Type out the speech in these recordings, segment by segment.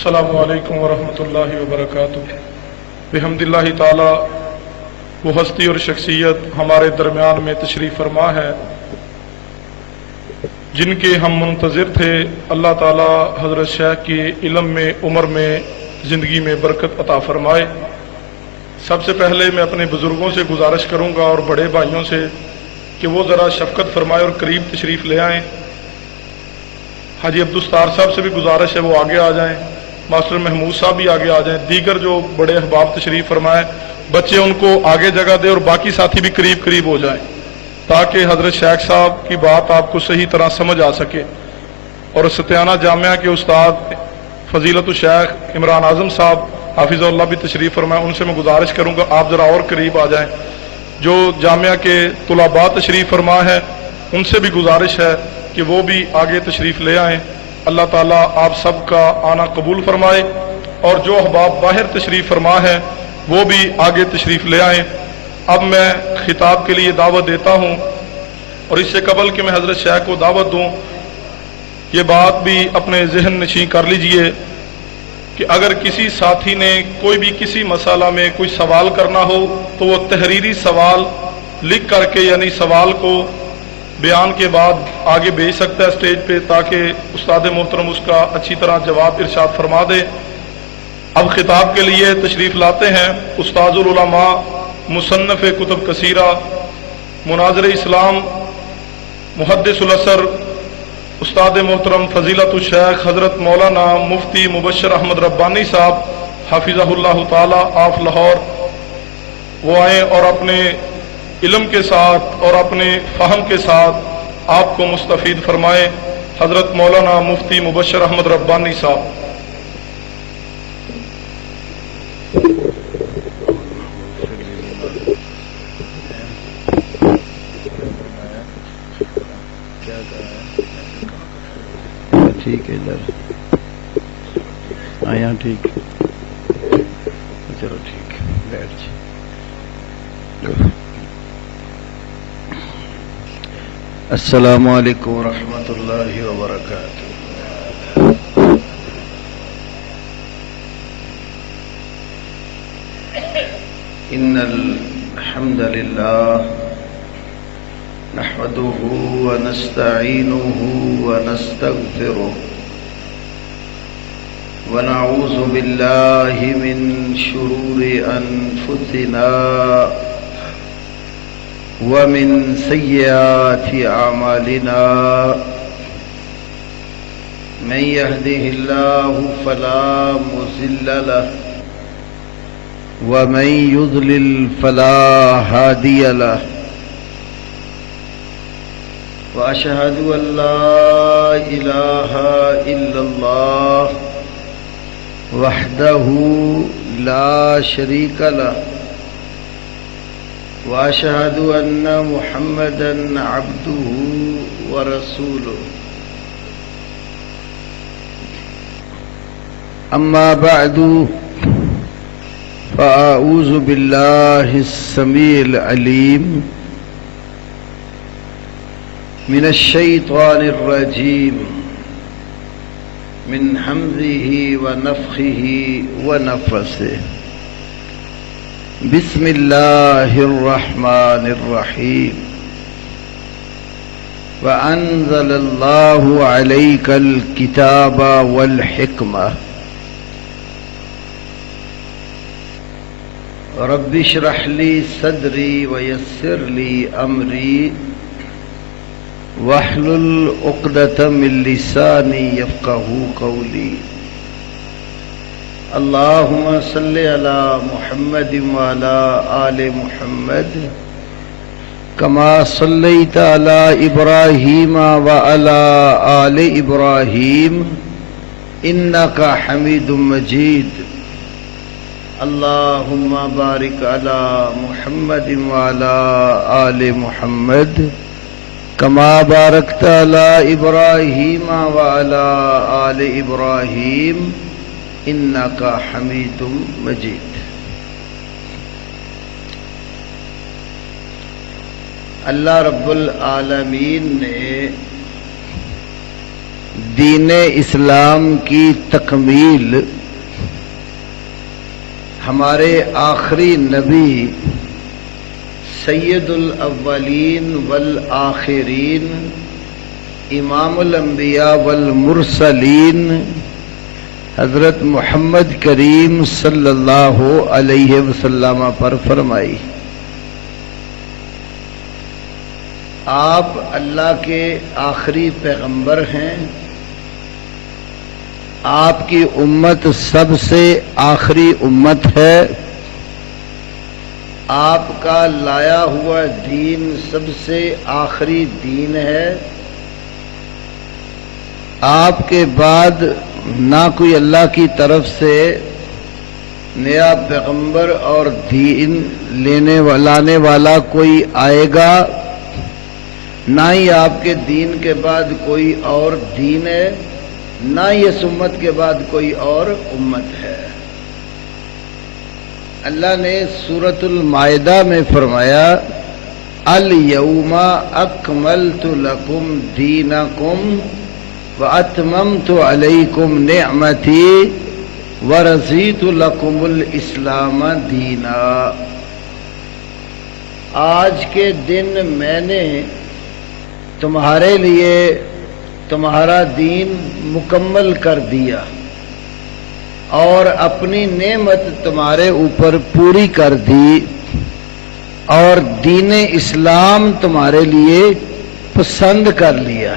السلام علیکم ورحمۃ اللہ وبرکاتہ۔ بحمد اللہ تعالی وہ ہستی اور شخصیت ہمارے درمیان میں تشریف فرما ہے جن کے ہم منتظر تھے۔ اللہ تعالی حضرت شیخ کی علم میں، عمر میں، زندگی میں برکت عطا فرمائے۔ سب سے پہلے میں اپنے بزرگوں سے گزارش کروں گا اور بڑے بھائیوں سے کہ وہ ذرا شفقت فرمائے اور قریب تشریف لے آئیں۔ حاجی عبدالستار صاحب سے بھی گزارش ہے وہ آگے آ جائیں، ماسٹر محمود صاحب بھی آگے آ جائیں، دیگر جو بڑے احباب تشریف فرمائیں، بچے ان کو آگے جگہ دیں اور باقی ساتھی بھی قریب قریب ہو جائیں تاکہ حضرت شیخ صاحب کی بات آپ کو صحیح طرح سمجھ آ سکے۔ اور ستیانہ جامعہ کے استاد فضیلت الشیخ عمران اعظم صاحب حافظ اللہ بھی تشریف فرمائیں، ان سے میں گزارش کروں گا آپ ذرا اور قریب آ جائیں۔ جو جامعہ کے طلباء تشریف فرما ہے ان سے بھی گزارش ہے کہ وہ بھی آگے تشریف لے آئیں۔ اللہ تعالیٰ آپ سب کا آنا قبول فرمائے، اور جو احباب باہر تشریف فرما ہے وہ بھی آگے تشریف لے آئیں۔ اب میں خطاب کے لیے دعوت دیتا ہوں، اور اس سے قبل کہ میں حضرت شیخ کو دعوت دوں یہ بات بھی اپنے ذہن نشین کر لیجئے کہ اگر کسی ساتھی نے کوئی بھی کسی مسئلہ میں کوئی سوال کرنا ہو تو وہ تحریری سوال لکھ کر کے، یعنی سوال کو بیان کے بعد آگے بھیج سکتا ہے اسٹیج پہ، تاکہ استاد محترم اس کا اچھی طرح جواب ارشاد فرما دے۔ اب خطاب کے لیے تشریف لاتے ہیں استاذ العلماء، مصنف کتب کثیرہ، مناظر اسلام، محدث العصر، استاد محترم فضیلت الشیخ حضرت مولانا مفتی مبشر احمد ربانی صاحب حافظہ اللہ تعالی آف لاہور، وہ آئیں اور اپنے علم کے ساتھ اور اپنے فہم کے ساتھ آپ کو مستفید فرمائیں۔ حضرت مولانا مفتی مبشر احمد ربانی صاحب۔ ٹھیک ہے، ادھر آیا، ٹھیک، چلو ٹھیک ہے، بیٹھ جائیں۔ السلام علیکم ورحمۃ اللہ وبرکاتہ۔ ان الحمد للہ نحمده ونستعینه ونستغفره ونعوذ باللہ من شرور انفسنا ومن سیئات اعمالنا، من يهده الله فلا مضل له ومن يضلل فلا هادي له، وأشهد أن لا إله إلا الله وحده لا شريك له، وأشهد أن محمدا عبده ورسوله، أما بعد فأعوذ بالله السميع العليم من الشيطان الرجيم، من همزه ونفخه ونفثه، بسم الله الرحمن الرحيم، وأنزل الله عليك الكتاب والحكمة، رب اشرح لي صدري ويسر لي أمري واحلل عقدة من لساني يفقهوا قولي، اللهم صل على محمد وعلى آل محمد كما صليت على إبراهيم وعلى آل إبراهيم إنك حميد مجيد، اللهم بارك على محمد وعلى آل محمد كما باركت على إبراهيم وعلى آل إبراهيم إنك حميد مجيد۔ اللہ رب العالمین نے دین اسلام کی تکمیل ہمارے آخری نبی سید الاولین والآخرین امام الانبیاء والمرسلین حضرت محمد کریم صلی اللہ علیہ وسلم پر فرمائی۔ آپ اللہ کے آخری پیغمبر ہیں، آپ کی امت سب سے آخری امت ہے، آپ کا لایا ہوا دین سب سے آخری دین ہے، آپ کے بعد نہ کوئی اللہ کی طرف سے نیا پیغمبر اور دین لانے والا کوئی آئے گا، نہ ہی آپ کے دین کے بعد کوئی اور دین ہے، نہ ہی اس امت کے بعد کوئی اور امت ہے۔ اللہ نے سورۃ المائدہ میں فرمایا الیوم اکملت لکم دینکم واتممت علیکم نعمتی ورضیت لکم الاسلام دینا۔ آج کے دن میں نے تمہارے لیے تمہارا دین مکمل کر دیا اور اپنی نعمت تمہارے اوپر پوری کر دی اور دین اسلام تمہارے لیے پسند کر لیا۔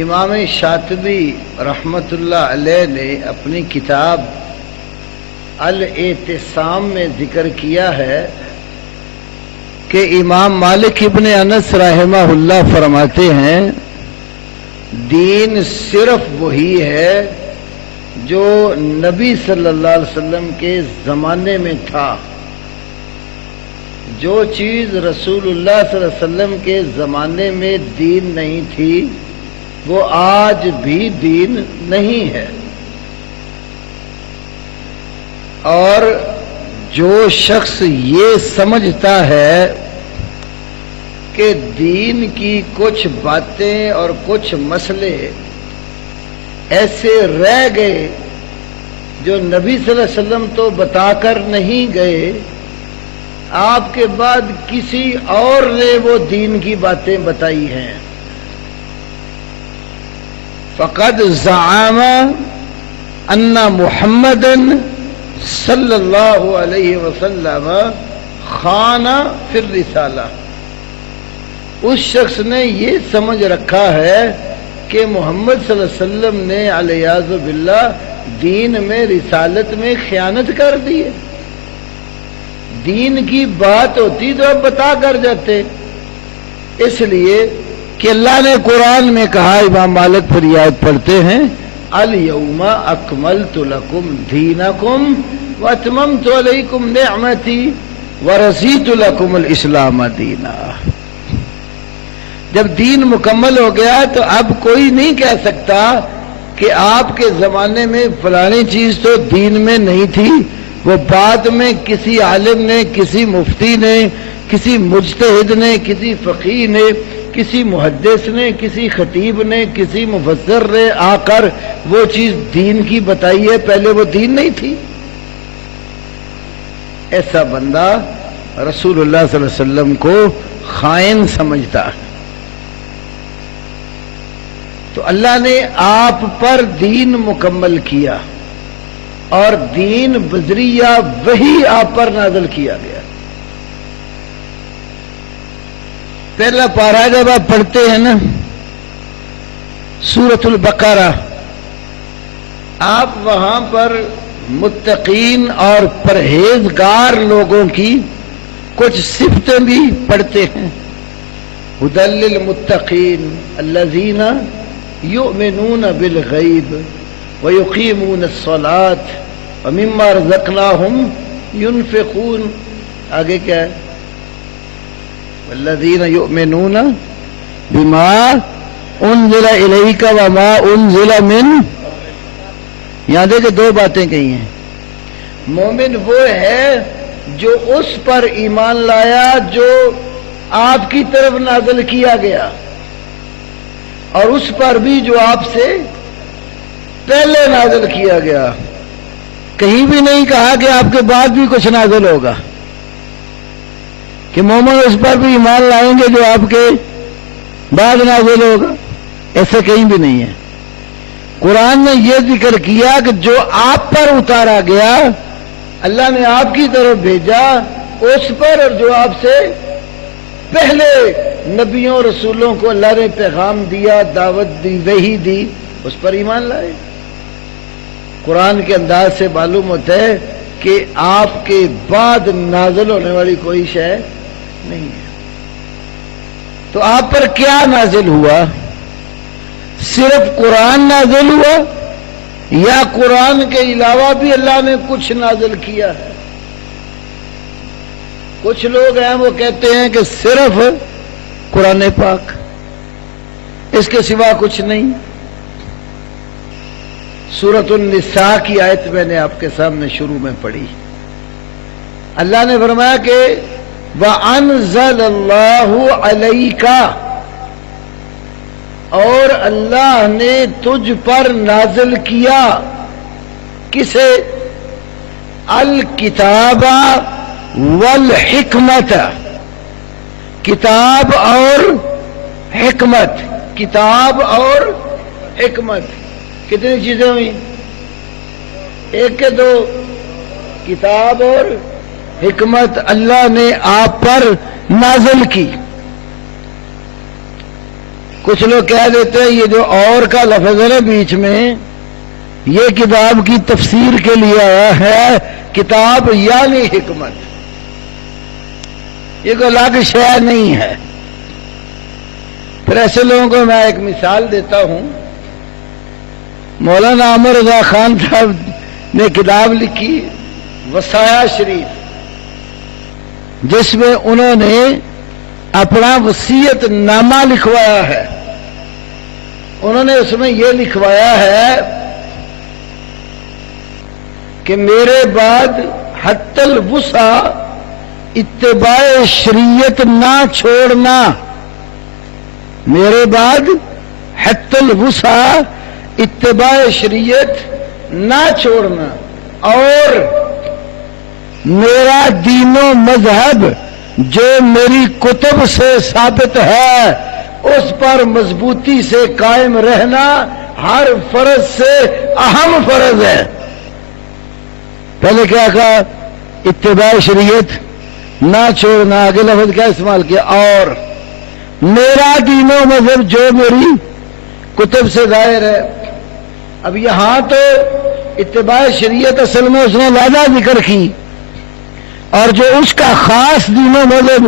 امام شاطبی رحمت اللہ علیہ نے اپنی کتاب الاعتصام میں ذکر کیا ہے کہ امام مالک ابن انس رحمہ اللہ فرماتے ہیں دین صرف وہی ہے جو نبی صلی اللہ علیہ وسلم کے زمانے میں تھا۔ جو چیز رسول اللہ صلی اللہ علیہ وسلم کے زمانے میں دین نہیں تھی وہ آج بھی دین نہیں ہے، اور جو شخص یہ سمجھتا ہے کہ دین کی کچھ باتیں اور کچھ مسئلے ایسے رہ گئے جو نبی صلی اللہ علیہ وسلم تو بتا کر نہیں گئے، آپ کے بعد کسی اور نے وہ دین کی باتیں بتائی ہیں، فقد زعم ان محمدً صلی اللہ علیہ وسلم خان فی الرسالہ، اس شخص نے یہ سمجھ رکھا ہے کہ محمد صلی اللہ علیہ وسلم نے علیہ باللہ دین میں رسالت میں خیانت کر دی ہے۔ دین کی بات ہوتی تو اب بتا کر جاتے، اس لیے کہ اللہ نے قرآن میں کہا، امام مالک پر آیت پڑھتے ہیں الیوم اکملت لکم دینکم واتممت علیکم نعمتی ورضیت لکم الاسلام دینا۔ جب دین مکمل ہو گیا تو اب کوئی نہیں کہہ سکتا کہ آپ کے زمانے میں فلانی چیز تو دین میں نہیں تھی، وہ بعد میں کسی عالم نے، کسی مفتی نے، کسی مجتہد نے، کسی فقیہ نے، کسی محدث نے، کسی خطیب نے، کسی مفسر نے آ کر وہ چیز دین کی بتائی ہے، پہلے وہ دین نہیں تھی۔ ایسا بندہ رسول اللہ صلی اللہ علیہ وسلم کو خائن سمجھتا ہے۔ تو اللہ نے آپ پر دین مکمل کیا اور دین بذریعہ وہی آپ پر نازل کیا گیا۔ پہلا پارہ جب آپ پڑھتے ہیں نا سورۃ البقرہ، آپ وہاں پر متقین اور پرہیزگار لوگوں کی کچھ صفتیں بھی پڑھتے ہیں۔ ھدی للمتقین الذین یؤمنون بالغیب ویقیمون الصلاة ومما رزقناہم ینفقون۔ آگے کیا ہے؟ والذین یؤمنون بما انزل الیک وما انزل من، یہاں دیکھیں دو باتیں کہی ہیں۔ مومن وہ ہے جو اس پر ایمان لایا جو آپ کی طرف نازل کیا گیا، اور اس پر بھی جو آپ سے پہلے نازل کیا گیا. کہیں بھی نہیں کہا کہ آپ کے بعد بھی کچھ نازل ہوگا، کہ مومن اس پر بھی ایمان لائیں گے جو آپ کے بعد نازل ہوگا. ایسا کہیں بھی نہیں ہے. قرآن نے یہ ذکر کیا کہ جو آپ پر اتارا گیا، اللہ نے آپ کی طرف بھیجا، اس پر اور جو آپ سے پہلے نبیوں رسولوں کو اللہ نے پیغام دیا، دعوت دی، وحی دی، اس پر ایمان لائے. قرآن کے انداز سے معلوم ہوتا ہے کہ آپ کے بعد نازل ہونے والی کوئی شے نہیں ہے. تو آپ پر کیا نازل ہوا؟ صرف قرآن نازل ہوا یا قرآن کے علاوہ بھی اللہ نے کچھ نازل کیا ہے؟ کچھ لوگ ہیں وہ کہتے ہیں کہ صرف قرآن پاک، اس کے سوا کچھ نہیں. سورۃ النساء کی آیت میں نے آپ کے سامنے شروع میں پڑھی. اللہ نے فرمایا کہ وَأَنزَلَ اللَّهُ عَلَيْكَ، اور اللہ نے تجھ پر نازل کیا. کسے؟ الکتاب والحکمت، کتاب اور حکمت. کتاب اور حکمت کتنی چیزیں ہوئی؟ ایک کے دو. کتاب اور حکمت اللہ نے آپ پر نازل کی. کچھ لوگ کہہ دیتے ہیں یہ جو اور کا لفظ ہے بیچ میں، یہ کتاب کی تفسیر کے لیے آیا ہے. کتاب یعنی حکمت، یہ کوئی الگ شے نہیں ہے. پھر ایسے لوگوں کو میں ایک مثال دیتا ہوں. مولانا عامر رضا خان صاحب نے کتاب لکھی وصایا شریف، جس میں انہوں نے اپنا وصیت نامہ لکھوایا ہے. انہوں نے اس میں یہ لکھوایا ہے کہ میرے بعد حت الوسع اتباع شریعت نہ چھوڑنا. میرے بعد حت الوسع اتباع شریعت نہ چھوڑنا، اور میرا دین و مذہب جو میری کتب سے ثابت ہے اس پر مضبوطی سے قائم رہنا ہر فرض سے اہم فرض ہے. پہلے کیا کہا؟ اتباع شریعت نہ چھوڑنا. آگے لفظ کیا استعمال کیا؟ اور میرا دین و مذہب جو میری کتب سے ظاہر ہے. اب یہاں تو اتباع شریعت اصل میں اس نے لہذا ذکر کی، اور جو اس کا خاص دین و مذہب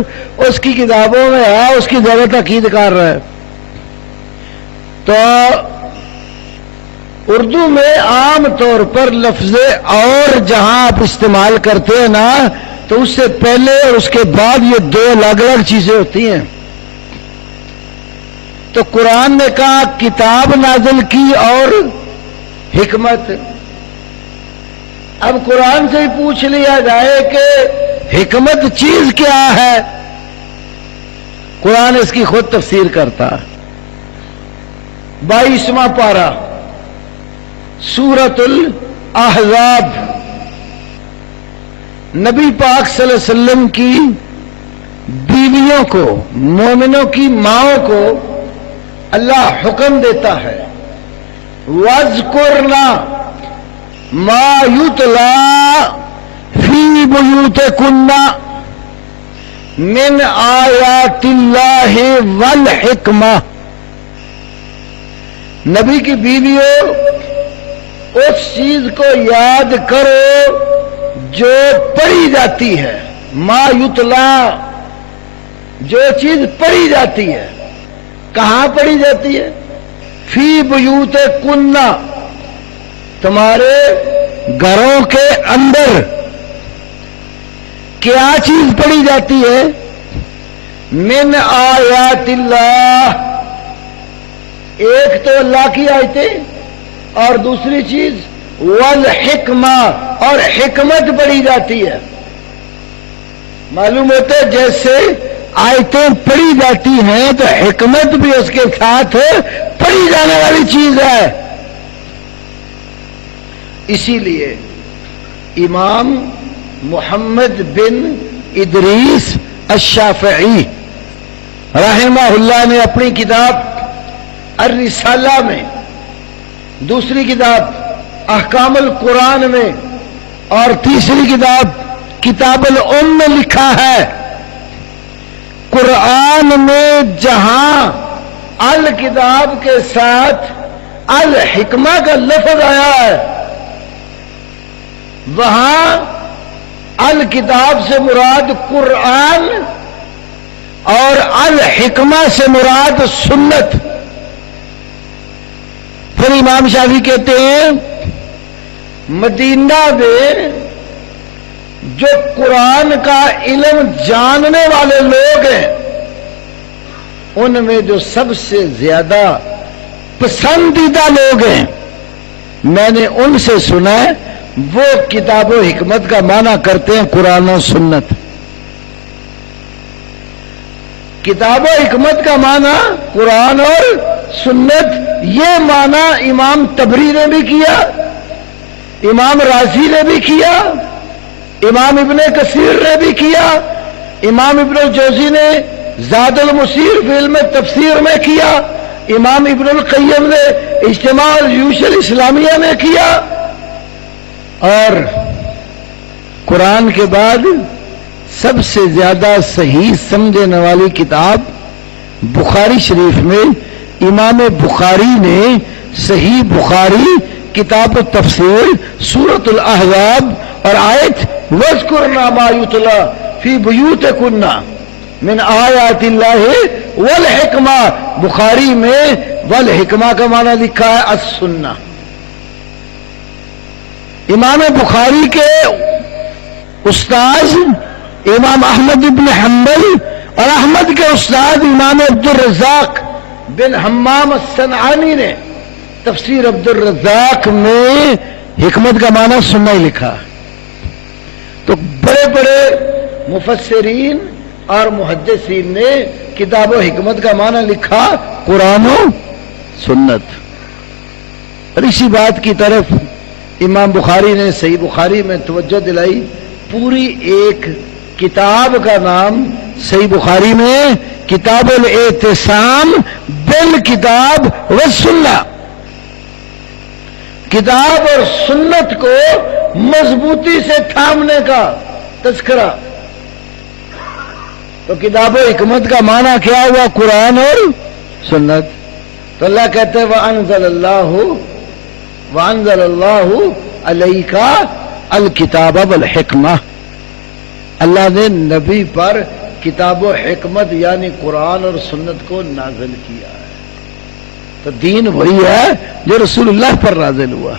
اس کی کتابوں میں ہے اس کی زیادہ تاکید کر رہا ہے. تو اردو میں عام طور پر لفظ اور جہاں آپ استعمال کرتے ہیں نا، تو اس سے پہلے اور اس کے بعد یہ دو الگ الگ چیزیں ہوتی ہیں. تو قرآن نے کہا کتاب نازل کی اور حکمت. اب قرآن سے ہی پوچھ لیا جائے کہ حکمت چیز کیا ہے؟ قرآن اس کی خود تفسیر کرتا. 22واں پارہ سورۃ الاحزاب. نبی پاک صلی اللہ علیہ وسلم کی بیویوں کو، مومنوں کی ماؤں کو اللہ حکم دیتا ہے وَاذْكُرْنَا مَا يُتْلَى فِي بُيُوتِكُنَّ مِنْ آیَاتِ اللَّهِ وَالْحِکْمَةِ. نبی کی بیویوں اس چیز کو یاد کرو جو پڑھی جاتی ہے. ما یتلا، جو چیز پڑھی جاتی ہے. کہاں پڑھی جاتی ہے؟ فی بیوت کنہ، تمہارے گھروں کے اندر. کیا چیز پڑھی جاتی ہے؟ من آیات اللہ، ایک تو اللہ کی آیتیں اور دوسری چیز والحکمہ، اور حکمت پڑھی جاتی ہے. معلوم ہوتا ہے جیسے آیتیں پڑھی جاتی ہیں تو حکمت بھی اس کے ساتھ پڑھی جانے والی چیز ہے. اسی لیے امام محمد بن ادریس الشافعی رحمہ اللہ نے اپنی کتاب الرسالہ میں، دوسری کتاب احکام القرآن میں، اور تیسری کتاب کتاب الام میں لکھا ہے، قرآن میں جہاں الکتاب کے ساتھ الحکمہ کا لفظ آیا ہے، وہاں الکتاب سے مراد قرآن اور الحکمہ سے مراد سنت. پھر امام شافعی کہتے ہیں مدینہ میں جو قرآن کا علم جاننے والے لوگ ہیں ان میں جو سب سے زیادہ پسندیدہ لوگ ہیں میں نے ان سے سنا ہے وہ کتاب و حکمت کا معنی کرتے ہیں قرآن و سنت. کتاب و حکمت کا معنی قرآن اور سنت، یہ معنی امام طبری نے بھی کیا، امام رازی نے بھی کیا، امام ابن کثیر نے بھی کیا، امام ابن الجوزی نے زاد المسیر فی علم تفسیر میں کیا، امام ابن القیم نے اجتماع الجیوش الاسلامیہ میں کیا. اور قرآن کے بعد سب سے زیادہ صحیح سمجھنے والی کتاب بخاری شریف میں امام بخاری نے صحیح بخاری کتاب التفسیر سورۃ الاحزاب اور آیت وَاذْكُرْنَا مَا يُتْلَى فِي بُيُوتِكُنَّ مِنْ آیَاتِ اللَّهِ وَالْحِکْمَةِ، بخاری میں والحکمہ کا معنی لکھا ہے السنہ. امام بخاری کے استاذ امام احمد بن حنبل اور احمد کے استاد امام عبد الرزاق بن حمام الصنعانی نے تفسیر عبد الرزاق میں حکمت کا معنی سننا ہی لکھا. تو بڑے بڑے مفسرین اور محدثین نے کتاب و حکمت کا معنی لکھا قرآن و سنت. اور اسی بات کی طرف امام بخاری نے صحیح بخاری میں توجہ دلائی. پوری ایک کتاب کا نام صحیح بخاری میں کتاب الاعتصام بالکتاب والسنہ، کتاب اور سنت کو مضبوطی سے تھامنے کا تذکرہ. تو کتاب و حکمت کا معنی کیا ہوا؟ قرآن اور سنت. تو اللہ کہتے ہیں وَأَنزَلَ اللَّهُ عَلَيْكَ الْكِتَابَ وَالْحِکْمَةَ، اللہ نے نبی پر کتاب و حکمت یعنی قرآن اور سنت کو نازل کیا ہے. تو دین وہی ہے جو رسول اللہ پر نازل ہوا،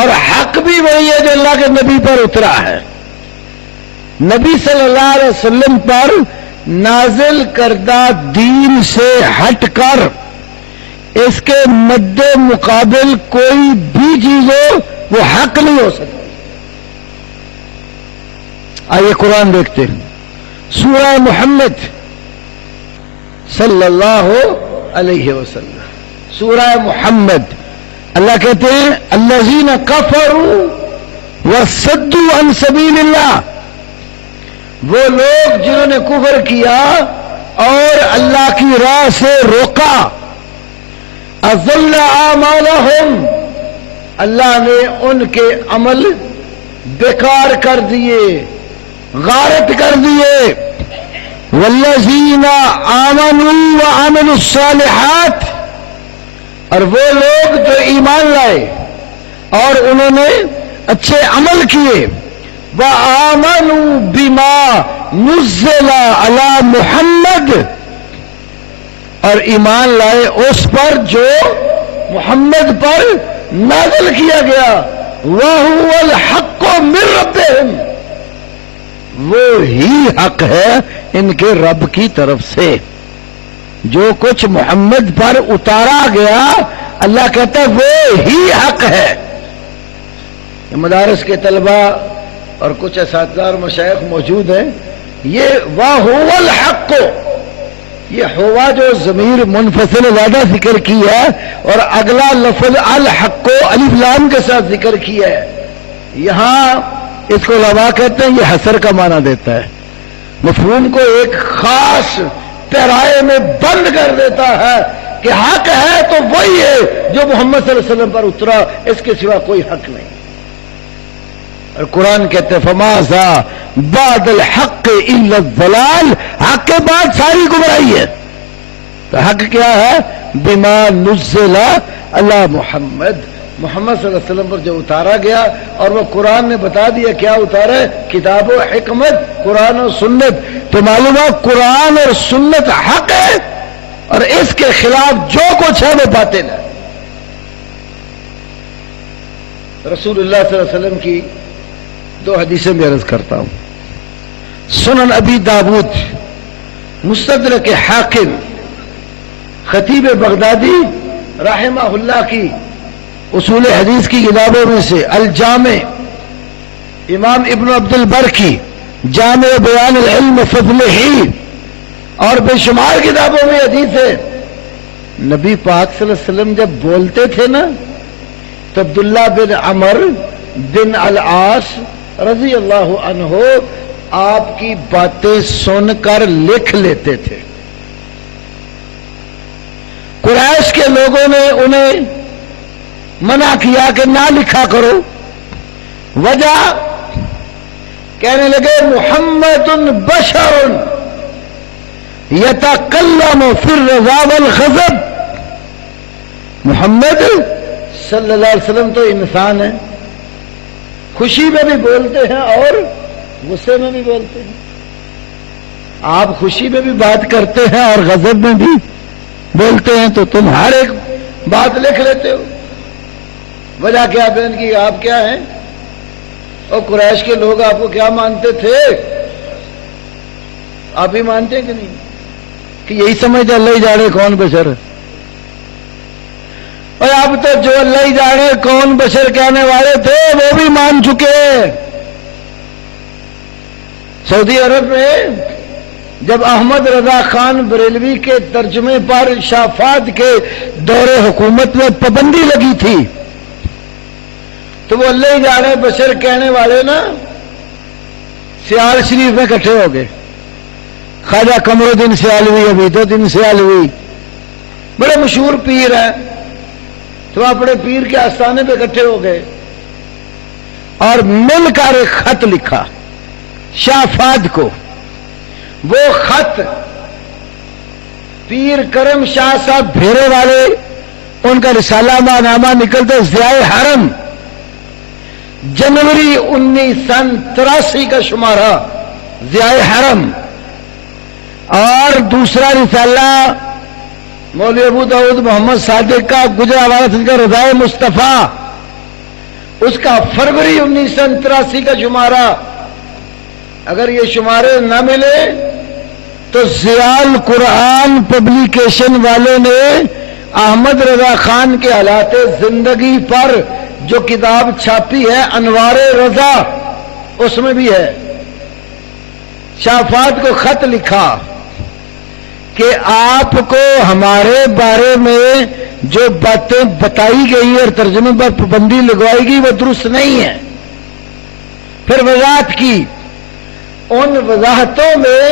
اور حق بھی وہی ہے جو اللہ کے نبی پر اترا ہے. نبی صلی اللہ علیہ وسلم پر نازل کردہ دین سے ہٹ کر اس کے مد مقابل کوئی بھی چیز ہو وہ حق نہیں ہو سکتی. آئیے قرآن دیکھتے ہیں. سورہ محمد صلی اللہ علیہ وسلم، سورہ محمد. اللہ کہتے ہیں الذین کفروا وصدوا عن سبیل اللہ، وہ لوگ جنہوں نے کفر کیا اور اللہ کی راہ سے روکا. اضل اعمالہم، اللہ نے ان کے عمل بیکار کر دیے، غارت کر دیے. والذین آمنوا وعملوا الصالحات، اور وہ لوگ جو ایمان لائے اور انہوں نے اچھے عمل کیے. وآمنوا بما نزل علی محمد، اور ایمان لائے اس پر جو محمد پر نازل کیا گیا. وَهُوَ الْحَقُّ مِن رَّبِّهِمْ، وہ ہی حق ہے ان کے رب کی طرف سے. جو کچھ محمد پر اتارا گیا اللہ کہتا ہے وہ ہی حق ہے. مدارس کے طلباء اور کچھ اساتذہ اور مشائخ موجود ہیں. یہ وَهُوَ الْحَقُّ، یہ ہوا جو ضمیر منفصل زیادہ ذکر کی ہے اور اگلا لفظ الحق کو الف لام کے ساتھ ذکر کیا ہے، یہاں اس کو علماء کہتے ہیں یہ حصر کا معنی دیتا ہے، مفہوم کو ایک خاص پیرائے میں بند کر دیتا ہے کہ حق ہے تو وہی ہے جو محمد صلی اللہ علیہ وسلم پر اترا، اس کے سوا کوئی حق نہیں۔ اور قرآن کہتے ہیں فماذا بعد الحق الا الضلال، حق کے بعد ساری گمراہی ہے۔ تو حق کیا ہے؟ بما نزل علی محمد، محمد صلی اللہ علیہ وسلم پر جو اتارا گیا، اور وہ قرآن نے بتا دیا کیا اتارا ہے، کتاب و حکمت، قرآن و سنت۔ تو معلوم ہے قرآن اور سنت حق ہے اور اس کے خلاف جو کچھ ہے وہ باطل ہے۔ رسول اللہ صلی اللہ علیہ وسلم کی دو حدیثیں میں عرض کرتا ہوں۔ سنن ابی داود، مستدرک حاکم، خطیب بغدادی رحمہ اللہ کی اصول حدیث کی کتابوں میں سے الجامع، امام ابن عبد البر کی جامع بیان العلم فضلہ، اور بے شمار کتابوں میں حدیث ہے۔ نبی پاک صلی اللہ علیہ وسلم جب بولتے تھے نا تو عبداللہ بن عمر بن العاص رضی اللہ عنہ آپ کی باتیں سن کر لکھ لیتے تھے۔ قریش کے لوگوں نے انہیں منع کیا کہ نہ لکھا کرو، وجہ کہنے لگے محمد بشر یتکلم فی الرضا والغضب، محمد صلی اللہ علیہ وسلم تو انسان ہے، خوشی میں بھی بولتے ہیں اور غصے میں بھی بولتے ہیں۔ آپ خوشی میں بھی بات کرتے ہیں اور غضب میں بھی بولتے ہیں، تو تم ہر ایک بات لکھ لیتے ہو، وجہ کیا بین کی؟ آپ کیا ہیں؟ اور قریش کے لوگ آپ کو کیا مانتے تھے؟ آپ ہی مانتے ہیں کہ نہیں؟ کہ یہی سمجھتے اللہ ہی جانے کون بشر ہے، اور اب تو جو اللہ ہی جانے کون بشر کہنے والے تھے وہ بھی مان چکے۔ سعودی عرب میں جب احمد رضا خان بریلوی کے ترجمے پر شافات کے دور حکومت میں پابندی لگی تھی تو وہ اللہ ہی جانے بشر کہنے والے نا سیال شریف میں اکٹھے ہو گئے۔ خواجہ قمر الدین سیالوی، عبید الدین سیالوی بڑے مشہور پیر ہیں، تو اپنے پیر کے آستانے پہ اکٹھے ہو گئے اور مل کر ایک خط لکھا شافاد کو۔ وہ خط پیر کرم شاہ صاحب بھیرے والے، ان کا رسالہ ماہنامہ نکلتے ضیاء حرم، جنوری 1983 کا شمارہ ضیاء حرم، اور دوسرا رسالہ مولوی ابو داؤد محمد صادق کا گجرانوالہ کا رضائے مصطفیٰ، اس کا فروری 1983 کا شمارہ۔ اگر یہ شمارے نہ ملے تو ضیاء قرآن پبلیکیشن والوں نے احمد رضا خان کے حالات زندگی پر جو کتاب چھاپی ہے انوار رضا، اس میں بھی ہے۔ شافات کو خط لکھا کہ آپ کو ہمارے بارے میں جو باتیں بتائی گئی اور ترجمے پر پابندی لگوائی گئی وہ درست نہیں ہے۔ پھر وضاحت کی، ان وضاحتوں میں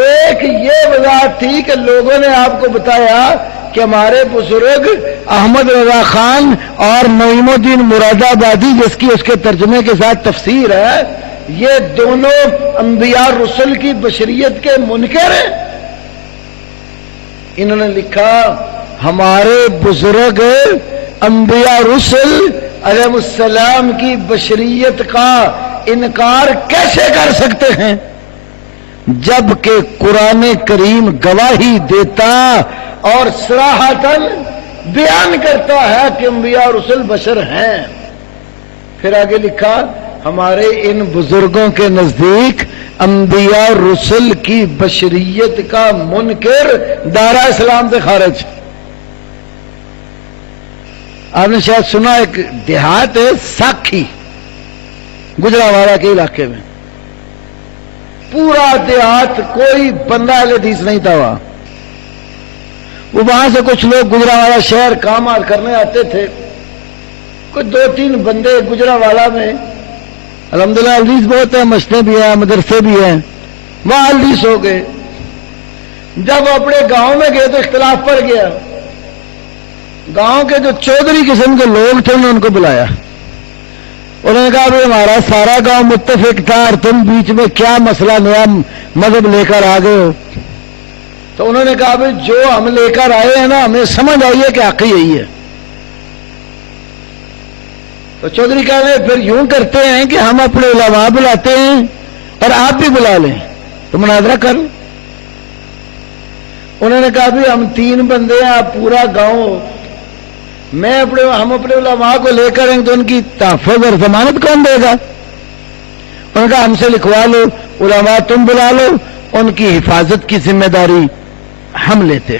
ایک یہ وضاحت تھی کہ لوگوں نے آپ کو بتایا کہ ہمارے بزرگ احمد رضا خان اور نعیم الدین مراد آبادی، جس کی اس کے ترجمے کے ساتھ تفسیر ہے، یہ دونوں انبیاء رسل کی بشریت کے منکر ہیں۔ انہوں نے لکھا ہمارے بزرگ انبیاء رسل علیہ السلام کی بشریت کا انکار کیسے کر سکتے ہیں جبکہ قرآن کریم گواہی دیتا اور صراحتاً بیان کرتا ہے کہ انبیاء رسل بشر ہیں۔ پھر آگے لکھا ہمارے ان بزرگوں کے نزدیک انبیاء رسل کی بشریت کا منکر دائرہ اسلام سے خارج۔ آپ نے شاید سنا ایک دیہات ہے ساکھی، گجرانوالہ کے علاقے میں، پورا دیہات کوئی بندہ اہل حدیث نہیں تھا وہاں، وہ وہاں سے کچھ لوگ گجرانوالا شہر کام کرنے آتے تھے. کچھ 2-3 بندے گجرانوالا میں الحمدللہ حدیث بہت ہے, مسجدیں بھی ہیں, مدرسے بھی ہیں, وہاں حدیث ہو گئے. جب وہ اپنے گاؤں میں گئے تو اختلاف پڑ گیا. گاؤں کے جو چودھری قسم کے لوگ تھے انہوں نے ان کو بلایا. انہوں نے کہا بھائی ہمارا سارا گاؤں متفق تھا اور تم بیچ میں کیا مسئلہ نیا مذہب لے کر آ گئے ہو. تو انہوں نے کہا بھائی جو ہم لے کر آئے ہیں نا ہمیں سمجھ آئی ہے کہ حق یہی ہے. تو چودھری کہہ رہے پھر یوں کرتے ہیں کہ ہم اپنے علماء بلاتے ہیں اور آپ بھی بلا لیں تو مناظرہ کر. انہوں نے کہا بھی ہم 3 بندے ہیں, آپ پورا گاؤں, ہم اپنے علماء کو لے کر تو ان کی تحفظ اور ضمانت کون دے گا؟ انہوں نے کہا ہم سے لکھوا لو, علماء تم بلا لو, ان کی حفاظت کی ذمہ داری ہم لیتے.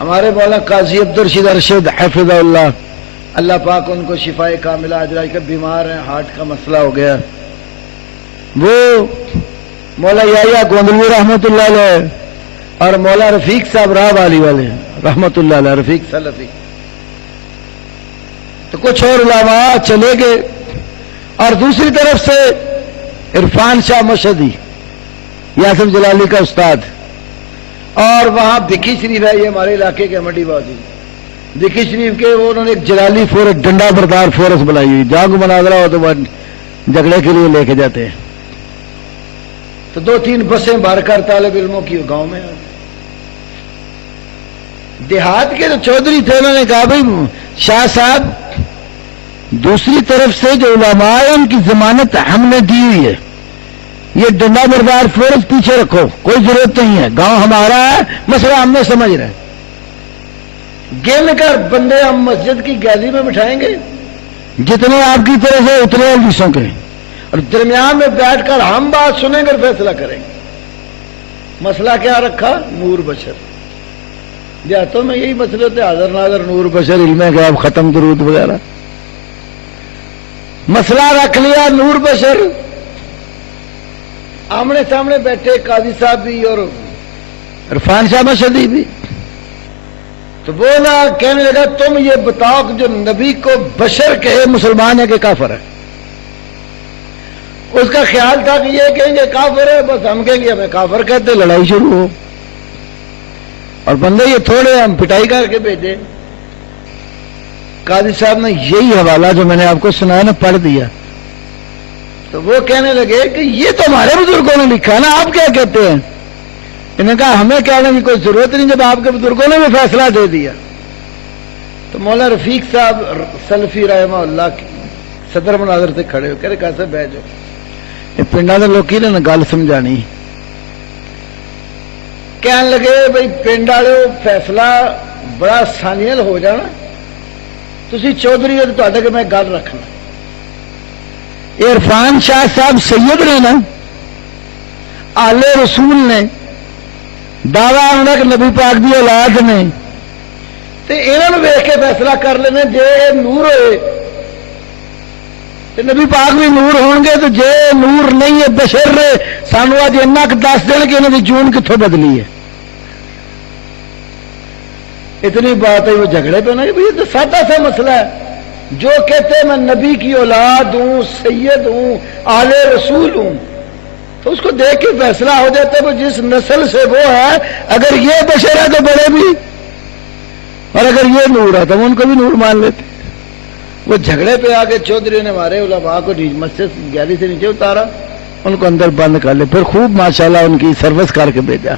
ہمارے مولانا قاضی عبدالرشید ارشد حفظہ اللہ, اللہ پاک ان کو شفائے کاملہ عاجلہ کے بیمار ہیں, ہارٹ کا مسئلہ ہو گیا. وہ مولا یحییٰ گوندلوی رحمۃ اللہ علیہ اور مولا رفیق صاحب راہ والی والے رحمۃ اللہ علیہ, رفیق سلفی, تو کچھ اور علماء چلے گئے. اور دوسری طرف سے عرفان شاہ مشہدی, یاسف جلالی کا استاد, اور وہاں بکی شریف ہے, یہ ہمارے علاقے کے منڈی بازی, بکی شریف کے وہ انہوں نے ایک جلالی فورس, ڈنڈا بردار فورس بنائی ہوئی, جہاں کو مناظرہ ہو تو وہ جھگڑے کے لیے لے کے جاتے ہیں. تو 2-3 بسیں بھر کر طالب علموں کی گاؤں میں. دیہات کے جو چودھری تھے انہوں نے کہا بھائی شاہ صاحب دوسری طرف سے جو علماء ہیں ان کی ضمانت ہم نے دی ہوئی ہے, یہ ڈنڈا بردار فورس پیچھے رکھو, کوئی ضرورت نہیں ہے, گاؤں ہمارا ہے, مسئلہ ہم نے سمجھ رہے ہیں. گن کر بندے ہم مسجد کی گیلری میں بٹھائیں گے, جتنے آپ کی طرف سے اتنے حدیثوں کے, اور درمیان میں بیٹھ کر ہم بات سنیں گے اور فیصلہ کریں گے. مسئلہ کیا رکھا؟ نور بشر. دیہاتوں میں یہی مسئلے ہوتے, حاضر ناظر, نور بشر, علم غیب, ختم درود وغیرہ. مسئلہ رکھ لیا نور بشر, آمنے سامنے بیٹھے قاضی صاحب بھی اور عرفان شاہ مشہدی بھی. تو وہ نہ کہنے لگا تم یہ بتاؤ کہ جو نبی کو بشر کہے مسلمان ہے کہ کافر ہے؟ اس کا خیال تھا کہ یہ کہیں گے کافر ہے, بس ہم کہیں گے ہمیں کافر کہتے, لڑائی شروع ہو. اور بندے یہ تھوڑے ہم پٹائی کر کے بھیجے. قاضی صاحب نے یہی حوالہ جو میں نے آپ کو سنایا نا پڑھ دیا. تو وہ کہنے لگے کہ یہ تو ہمارے بزرگوں نے لکھا ہے نا, آپ کیا کہتے ہیں؟ انہوں نے کہا ہمیں کہنے کی کوئی ضرورت نہیں, جب آپ کے بزرگوں نے بھی فیصلہ دے دیا. تو مولا رفیق صاحب سلفی رحمہ اللہ کی صدر مناظر سے کھڑے ہو کہہ رہے کیسے بیٹھ جاؤ, یہ پنڈا کے لوگ نے گل سمجھانی. کہنے لگے بھائی پنڈ والے فیصلہ بڑا آسانیاں ہو جانا, تسی چودھری ہو تو کہ میں گل رکھنا. عرفان شاہ صاحب سید نے نا, آلے رسول نے, دعویٰ ہونا کہ نبی پاک دی اولاد نے, تو انہوں نے ویخ کے فیصلہ کر لینے جے نور ہوئے تو نبی پاک بھی نور ہون گے, تو جے نور نہیں ہے بشر رہے سانو آج اینا دس دن کہ انہوں نے جون کتوں بدلی ہے. اتنی بات ہے وہ جھگڑے پہ نا کہ یہ تو سادہ سا مسئلہ ہے. جو کہتے ہیں میں نبی کی اولاد ہوں, سید ہوں, آل رسول ہوں, تو اس کو دیکھ کے فیصلہ ہو جاتا ہے وہ جس نسل سے وہ ہے, اگر یہ بشر ہے تو بڑے بھی, اور اگر یہ نور ہے تو وہ ان کو بھی نور مان لیتے. وہ جھگڑے پہ آگے چودھری نے ہمارے علماء کو مسجد گیلری سے نیچے اتارا, ان کو اندر بند کر لے, پھر خوب ماشاءاللہ ان کی سروس کر کے بھیجا.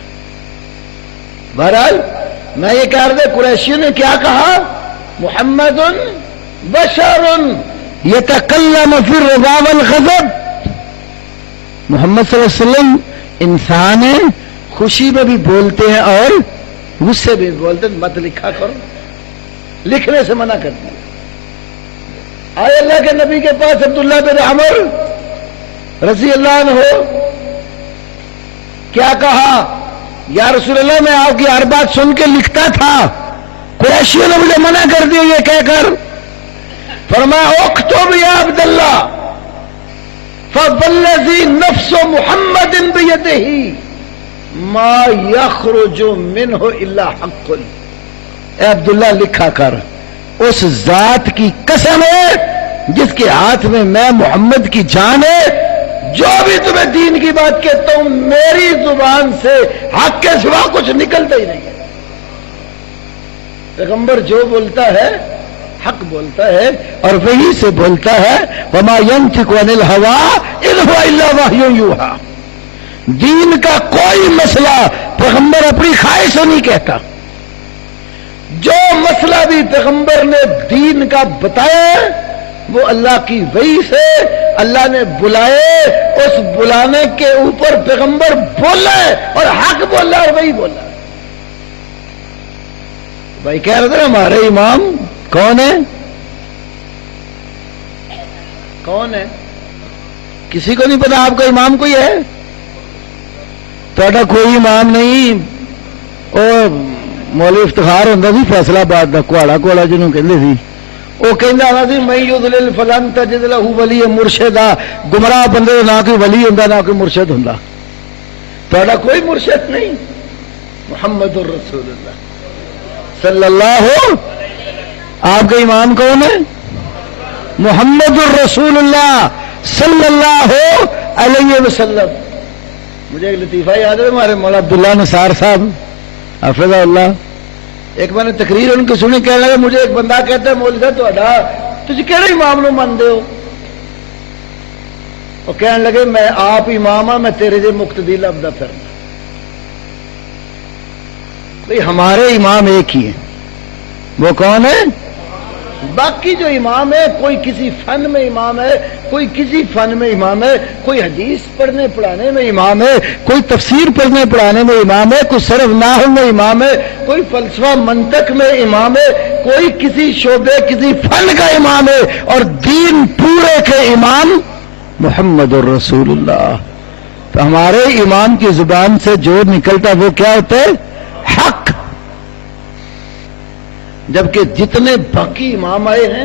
بہرحال میں یہ کہہ رہا قریشیوں نے کیا کہا, محمد بشر یتکلم فی الرضا والغضب, محمد صلی اللہ علیہ وسلم انسان ہیں, خوشی میں بھی بولتے ہیں اور غصے میں بھی بولتے ہیں, مت لکھا کرو, لکھنے سے منع کر دیا. آئے اللہ کے نبی کے پاس عبداللہ بن عمر رضی اللہ عنہ, کیا کہا, یا رسول اللہ میں آپ کی ہر بات سن کے لکھتا تھا, قریشیوں نے مجھے منع کر دیا یہ کہہ کر. فرمایا اکتب یا عبداللہ فوالذی نفس محمد بیدہ, ما یخرج منہ الا حق. اے عبداللہ لکھا کر، اس ذات کی قسم ہے جس کے ہاتھ میں محمد کی جان ہے، جو بھی تمہیں دین کی بات کہتا ہوں میری زبان سے حق کے سوا کچھ نکلتا ہی نہیں ہے. پیغمبر جو بولتا ہے حق بولتا ہے اور وہی سے بولتا ہے. وما ينطق عن الهوى ان هو الا وحی یوحى. دین کا کوئی مسئلہ پیغمبر اپنی خواہش سے نہیں کہتا. جو مسئلہ بھی پیغمبر نے دین کا بتایا ہے وہ اللہ کی وحی سے اللہ نے بلائے، اس بلانے کے اوپر پیغمبر بولا ہے اور حق بولا اور وہی بولا. بھائی کہہ رہے تھے ہمارے امام کون ہے؟ کون ہے؟ کسی کو نہیں پتا آپ کا امام کوئی ہے؟ تہاڈا کوئی امام نہیں. اور مولوی افتخار ہوندا سی فیصلہ آباد دا، کوڑا جنوں کہندے سی. وہ کہندا ہوندا سی میں یضلل فلن تجد له ولی مرشدا. گمراہ بندے دا نہ کوئی ولی ہوندا نہ کوئی مرشد ہوندا. تہاڈا کوئی مرشد نہیں. محمد الرسول اللہ صلی اللہ. آپ کا امام کون ہے؟ محمد الرسول اللہ صلی اللہ علیہ وسلم. مجھے ایک لطیفہ یاد ہے، ہمارے مولا عبداللہ نثار صاحب حافظ اللہ، ایک میں نے تقریر ان کی سنی، کہنے لگا مجھے ایک بندہ کہتا ہے مولوی صاحب تسی کہڑے امام نو مانتے ہو؟ وہ کہنے لگے میں آپ امام ہاں، میں تیرے جے مقتدی لبدا پھرنا. بھئی ہمارے امام ایک ہی ہیں. وہ کون ہے؟ باقی جو امام ہے کوئی کسی فن میں امام ہے، کوئی کسی فن میں امام ہے، کوئی حدیث پڑھنے پڑھانے میں امام ہے، کوئی تفسیر پڑھنے پڑھانے میں امام ہے، کوئی صرف نحو میں امام ہے، کوئی فلسفہ منطق میں امام ہے، کوئی کسی شعبے کسی فن کا امام ہے، اور دین پورے کے امام محمد الرسول اللہ. تو ہمارے امام کی زبان سے جو نکلتا وہ کیا ہوتا ہے؟ حق. جبکہ جتنے باقی امام آئے ہیں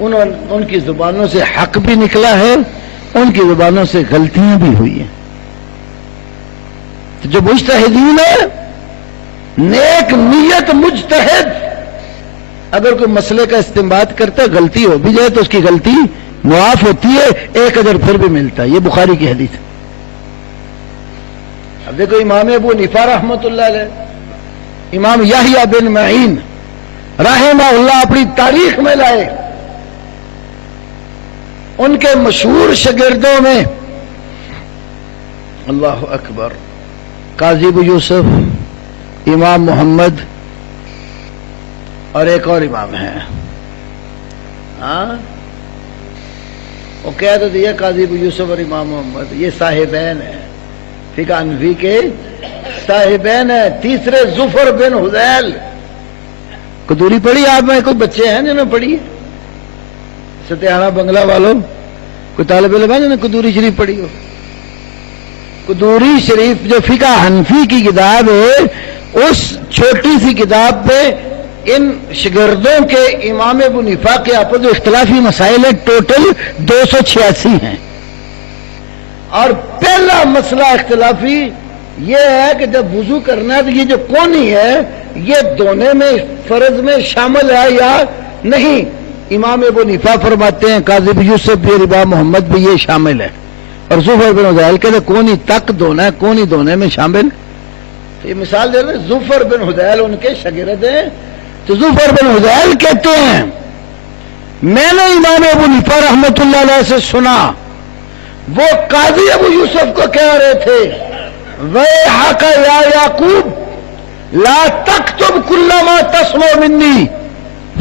ان کی زبانوں سے حق بھی نکلا ہے، ان کی زبانوں سے غلطیاں بھی ہوئی ہیں. جو مجتہدین ہے، نیک نیت مجتہد اگر کوئی مسئلے کا استنباط کرتا ہے غلطی ہو بھی جائے تو اس کی غلطی معاف ہوتی ہے، ایک اجر پھر بھی ملتا ہے. یہ بخاری کی حدیث ہے. اب دیکھو امام ابو حنیفہ رحمۃ اللہ علیہ، امام یحییٰ بن معین رحمہ اللہ اپنی تاریخ میں لائے. ان کے مشہور شاگردوں میں اللہ اکبر قاضی ابو یوسف، امام محمد اور ایک اور امام ہے. ہاں وہ کہہ تو دیا قاضی ابو یوسف اور امام محمد یہ صاحبین ہیں، فقہ حنفی کے صاحبین ہیں. تیسرے ظفر بن حذیل. قدوری پڑھی آپ میں؟ کوئی بچے ہیں جنہوں نے پڑھی؟ ستیانہ بنگلہ والوں کوئی طالب علم ہے جنہوں نے قدوری شریف پڑھی ہو؟ قدوری شریف جو فقہ حنفی کی کتاب ہے، اس چھوٹی سی کتاب پہ ان شاگردوں کے امام ابو حنیفہ کے آپس جو اختلافی مسائل ہیں ٹوٹل 286 ہیں. اور پہلا مسئلہ اختلافی یہ ہے کہ جب وضو کرنا ہے تو یہ جو کونی ہے یہ دھونے میں فرض میں شامل ہے یا نہیں. امام ابو حنیفہ فرماتے ہیں، قاضی ابو یوسف بھی اور امام محمد بھی یہ شامل ہے، اور ظفر بن حذیل کہتے ہیں کونی تک دھونا ہے، کونی دھونے میں شامل. تو یہ مثال دے رہے ہیں، ظفر بن حذیل ان کے شاگرد ہیں. تو ظفر بن حذیل کہتے ہیں میں نے امام ابو حنیفہ رحمۃ اللہ علیہ سے سنا، وہ قاضی ابو یوسف کو کہہ رہے تھے ویحک یا یعقوب لا تکتب کل ما تسمع منی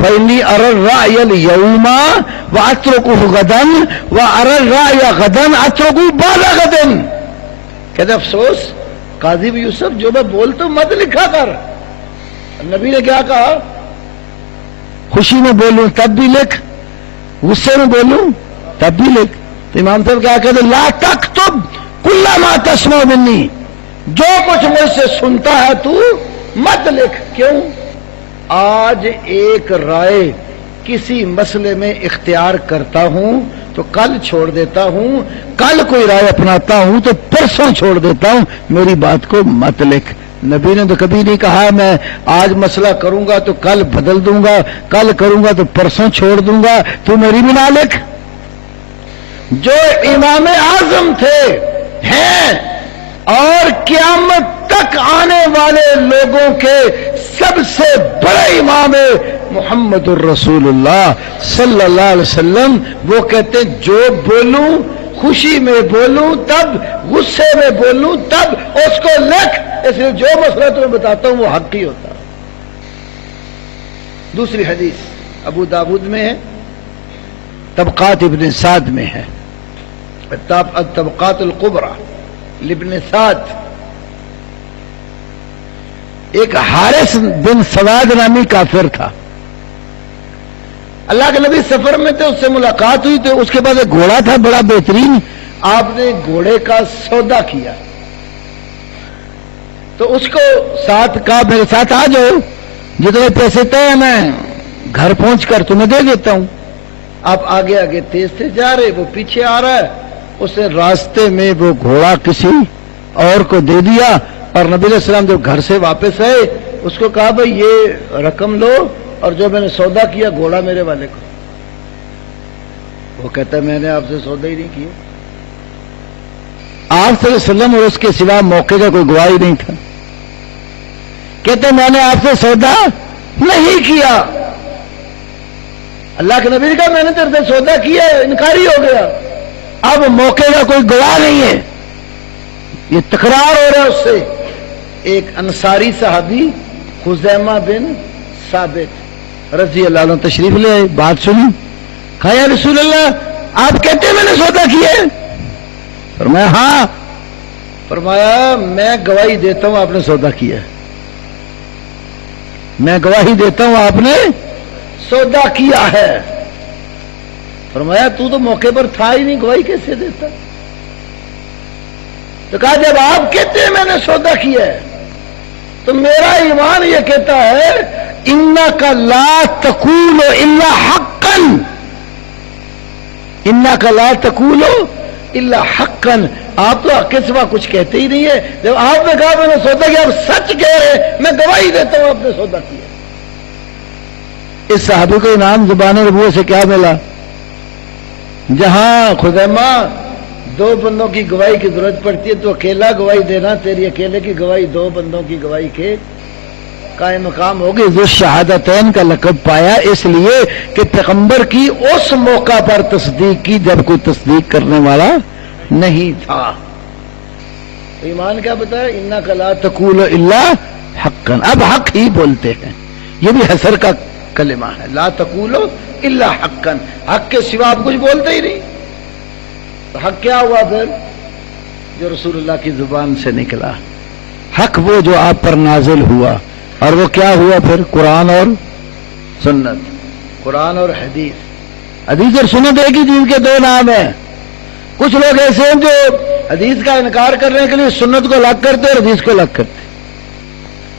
فإنی اری الرأی اليوم واترکہ غدا واری الرأی غدا اترکہ بعد غد. کہتے افسوس قاضی ابو یوسف جو میں بولتا ہوں مت لکھا کر. نبی نے کیا کہا؟ خوشی میں بولوں تب بھی لکھ، غصے میں بولوں تب بھی لکھ. تو امام صاحب کیا کہتے لا تکتب کل ما تسمع منی، جو کچھ مجھ سے سنتا ہے تو مت لکھ. کیوں؟ آج ایک رائے کسی مسئلے میں اختیار کرتا ہوں تو کل چھوڑ دیتا ہوں، کل کوئی رائے اپناتا ہوں تو پرسوں چھوڑ دیتا ہوں، میری بات کو مت لکھ۔ نبی نے تو کبھی نہیں کہا میں آج مسئلہ کروں گا تو کل بدل دوں گا، کل کروں گا تو پرسوں چھوڑ دوں گا، تو میری بھی نہ لکھ۔ جو امام اعظم تھے ہیں اور قیامت تک آنے والے لوگوں کے سب سے بڑے امام محمد الرسول اللہ صلی اللہ علیہ وسلم، وہ کہتے ہیں جو بولوں خوشی میں بولوں تب، غصے میں بولوں تب، اس کو لکھ، اس لیے جو مسئلہ تمہیں بتاتا ہوں وہ حق ہی ہوتا۔ دوسری حدیث ابو داود میں ہے، طبقات ابن سعد میں ہے، الطبقات القبرى لابن سعد۔ ایک حارث بن سواد نامی کافر تھا، اللہ کے نبی سفر میں تھے، اس سے ملاقات ہوئی تو اس کے پاس ایک گھوڑا تھا بڑا بہترین، آپ نے گھوڑے کا سودا کیا تو اس کو ساتھ کہا میرے ساتھ آ جاؤ، جتنے پیسے طے ہیں میں گھر پہنچ کر تمہیں دے دیتا ہوں۔ آپ آگے آگے تیز سے جا رہے، وہ پیچھے آ رہا ہے، اس نے راستے میں وہ گھوڑا کسی اور کو دے دیا، اور نبی علیہ السلام جب گھر سے واپس آئے اس کو کہا بھائی یہ رقم لو اور جو میں نے سودا کیا گھوڑا میرے والے کو۔ وہ کہتا ہے میں نے آپ سے سودا ہی نہیں کیا، آپ صلی اللہ علیہ وسلم اور اس کے سوا موقع کا کوئی گواہی نہیں تھا۔ کہتے میں نے آپ سے سودا نہیں کیا، اللہ کے نبی نے کہا میں نے تیرے سے سودا کیا، انکاری ہو گیا، اب موقع کا کوئی گواہ نہیں ہے، یہ تکرار ہو رہا ہے اس سے۔ ایک انصاری صحابی خزیمہ بن ثابت رضی اللہ عنہ تشریف لے آئے، بات سنی، کہا یا رسول اللہ آپ کہتے ہیں میں نے سودا کیا ہے؟ فرمایا ہاں، فرمایا میں گواہی دیتا ہوں آپ نے سودا کیا ہے، میں گواہی دیتا ہوں آپ نے سودا کیا ہے۔ فرمایا تو موقع پر تھا ہی نہیں، گواہی کیسے دیتا؟ تو کہا جب آپ کہتے ہیں میں نے سودا کیا ہے تو میرا ایمان یہ کہتا ہے انک لا تقول الا حقا، انک لا تقول الا حقا، آپ تو حق کے سوا کچھ کہتے ہی نہیں ہے، جب آپ نے کہا میں نے سودا کیا، آپ سچ کہہ رہے، میں گواہی دیتا ہوں آپ نے سودا کیا۔ اس صحابی کو انعام زبان نبوت سے کیا ملا؟ جہاں خزیمہ دو بندوں کی گواہی کی ضرورت پڑتی ہے تو اکیلا گواہی دینا، تیری اکیلے کی گواہی دو بندوں کی گواہی کے قائم مقام ہوگی۔ ذو شہادتین کا لقب پایا اس لیے کہ پیغمبر کی اس موقع پر تصدیق کی جب کوئی تصدیق کرنے والا نہیں تھا۔ ایمان کیا بتایا؟ انک لا تقول الا حقا، اب حق ہی بولتے ہیں، یہ بھی حسر کا کلمہ ہے، لا تقول الا حقا، حق کے سوا آپ کچھ بولتے ہی نہیں۔ تو حق کیا ہوا پھر؟ جو رسول اللہ کی زبان سے نکلا، حق وہ جو آپ پر نازل ہوا، اور وہ کیا ہوا پھر؟ قرآن اور سنت، قرآن اور حدیث۔ حدیث اور سنت ایک ہی چیز کے دو نام ہیں۔ کچھ لوگ ایسے ہیں جو حدیث کا انکار کرنے کے لیے سنت کو الگ کرتے اور حدیث کو الگ کرتے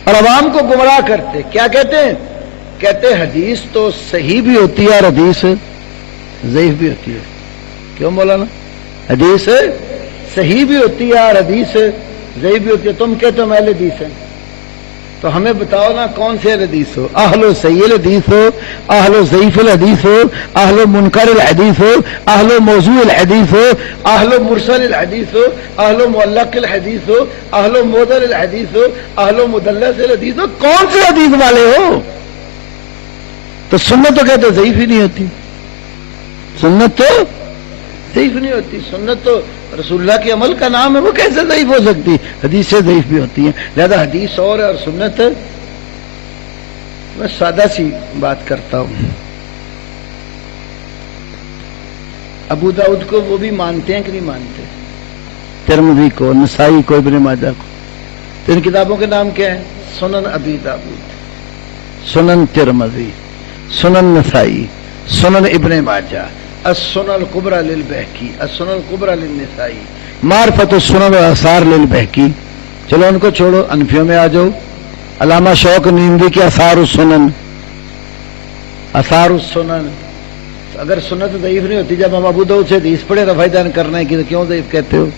اور عوام کو گمراہ کرتے۔ کیا کہتے ہیں؟ کہتے ہیں حدیث تو صحیح بھی ہوتی ہے اور حدیث ضعیف بھی ہوتی ہے۔ کیوں مولانا؟ حدیث صحیح بھی ہوتی ہے اور حدیث ضعیف بھی ہوتی ہے، تم کہتے ہو اہل حدیث ہیں، تو ہمیں بتاؤ نا کون سے حدیث ہو؟ اہل و صحیح الحدیث ہو، اہل و ضعیف الحدیث ہو، اہل و منکر الحدیث ہو، اہل و موضوع الحدیث ہو، اہل و مرسل الحدیث ہو، اہل و معلق الحدیث ہو، اہل و معضل الحدیث ہو، اہل و مدلس الحدیث ہو، کون سے حدیث والے ہو؟ تو سنت تو کہتے ضعیف ہی نہیں ہوتی، سنت تو ضعیف نہیں ہوتی، سنت تو رسول اللہ کے عمل کا نام ہے، وہ کیسے ضعیف ہو سکتی؟ حدیث سے ضعیف بھی ہوتی ہیں، لہذا حدیث اور سنت۔ میں سادہ سی بات کرتا ہوں، ابو داؤد کو وہ بھی مانتے ہیں کہ نہیں مانتے؟ ترمذی کو، نسائی کو، ابن ماجہ کو۔ تو ان کتابوں کے نام کیا ہیں؟ سنن ابی داؤد، سنن ترمذی، سنن نسائی، سنن ابن ماجہ، السنن الکبریٰ للبہقی، السنن الکبریٰ للنسائی، معرفت السنن والآثار للبہقی۔ چلو ان کو چھوڑو، انفیوں میں آ جاؤ۔ علامہ شوق نیندی کے آثار السنن، آثار السنن، اگر سنت ضعیف نہیں ہوتی، جب ہم ابو داؤد سے حدیث پڑھے رفع دین کرنے کی، تو کیوں ضعیف کہتے ہو؟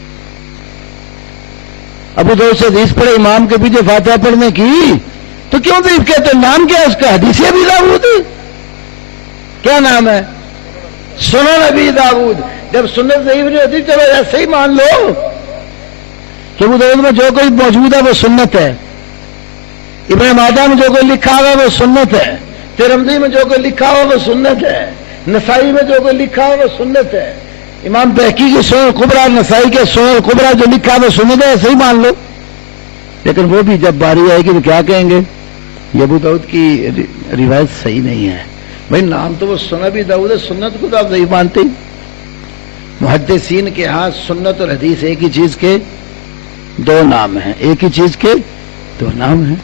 ابو داؤد سے حدیث پڑھے امام کے پیچھے فاتحہ پڑھنے کی، تو کیوں ضعیف کہتے ہو؟ نام کیا ہے اس کا؟ حدیث ابی داؤد، کیا نام ہے؟ سنن ابی داؤد۔ جب سنت ضعیف نہیں ہوتی چلو ایسے ہی مان لو کہ ابو داؤد میں جو کوئی موجود ہے وہ سنت ہے، ابن ماجہ میں جو کوئی لکھا ہوا وہ سنت ہے، ترمذی میں جو کوئی لکھا ہوا وہ سنت ہے، نسائی میں جو کوئی لکھا ہوا وہ سنت ہے، امام بہقی کی سنن کبریٰ، نسائی کے سنن کبریٰ جو لکھا ہے وہ سنت ہے، ایسے ہی مان لو۔ لیکن وہ بھی جب باری آئے گی تو کیا کہیں گے؟ یہ ابو داؤد کی روایت صحیح نہیں ہے۔ بھائی نام تو وہ سنن ابی داؤد ہے، سنت کو تو آپ نہیں مانتے۔ محدثین کے ہاں سنت اور حدیث ایک ہی چیز کے دو نام ہیں، ایک ہی چیز کے دو نام ہیں۔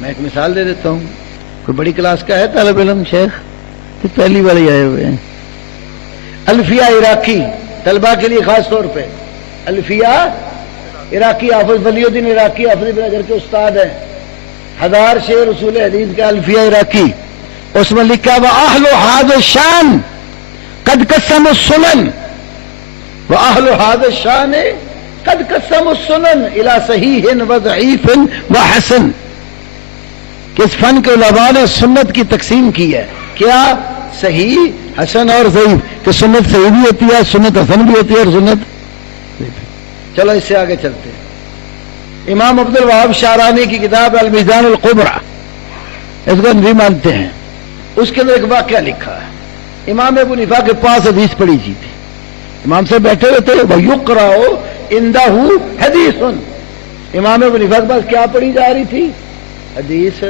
میں ایک مثال دے دیتا ہوں۔ کوئی بڑی کلاس کا ہے طالب علم شیخ؟ تو پہلی بار ہی آئے ہوئے ہیں۔ الفیہ عراقی طلباء کے لیے خاص طور پہ، الفیہ عراقی، حافظ ولی الدین عراقی حافظ ابن حجر کے استاد ہیں، 1000 شعر اصول حدیث کا الفیہ عراقی، اس میں لکھا وَأَهْلُ هَذَا الشَّانِ قَدْ قَسَّمُوا السُّنَنَ، وَأَهْلُ هَذَا الشَّانِ قَدْ قَسَّمُوا السُّنَنَ إِلَى صَحِيحٍ وَضَعِيفٍ وَحَسَنٍ، کہ اس فن کے علماء نے سنت کی تقسیم کی ہے، کیا؟ صحیح، حسن اور ضعیف، کہ سنت صحیح بھی ہوتی ہے، سنت حسن بھی ہوتی ہے اور سنت ضعیف۔ چلو اس سے آگے چلتے ہیں۔ امام عبد الوہاب شعرانی کی کتاب المیزان الکبریٰ، اس کو نہیں مانتے ہیں، اس کے اندر ایک واقعہ لکھا ہے۔ امام ابو حنیفہ کے پاس حدیث پڑھی جی تھی، امام سے بیٹھے ہوئے تھے، وَيُقْرَأُ عِنْدَهُ حَدِيثٌ، امام ابو حنیفہ کے پاس کیا پڑھی جا رہی تھی؟ حدیث۔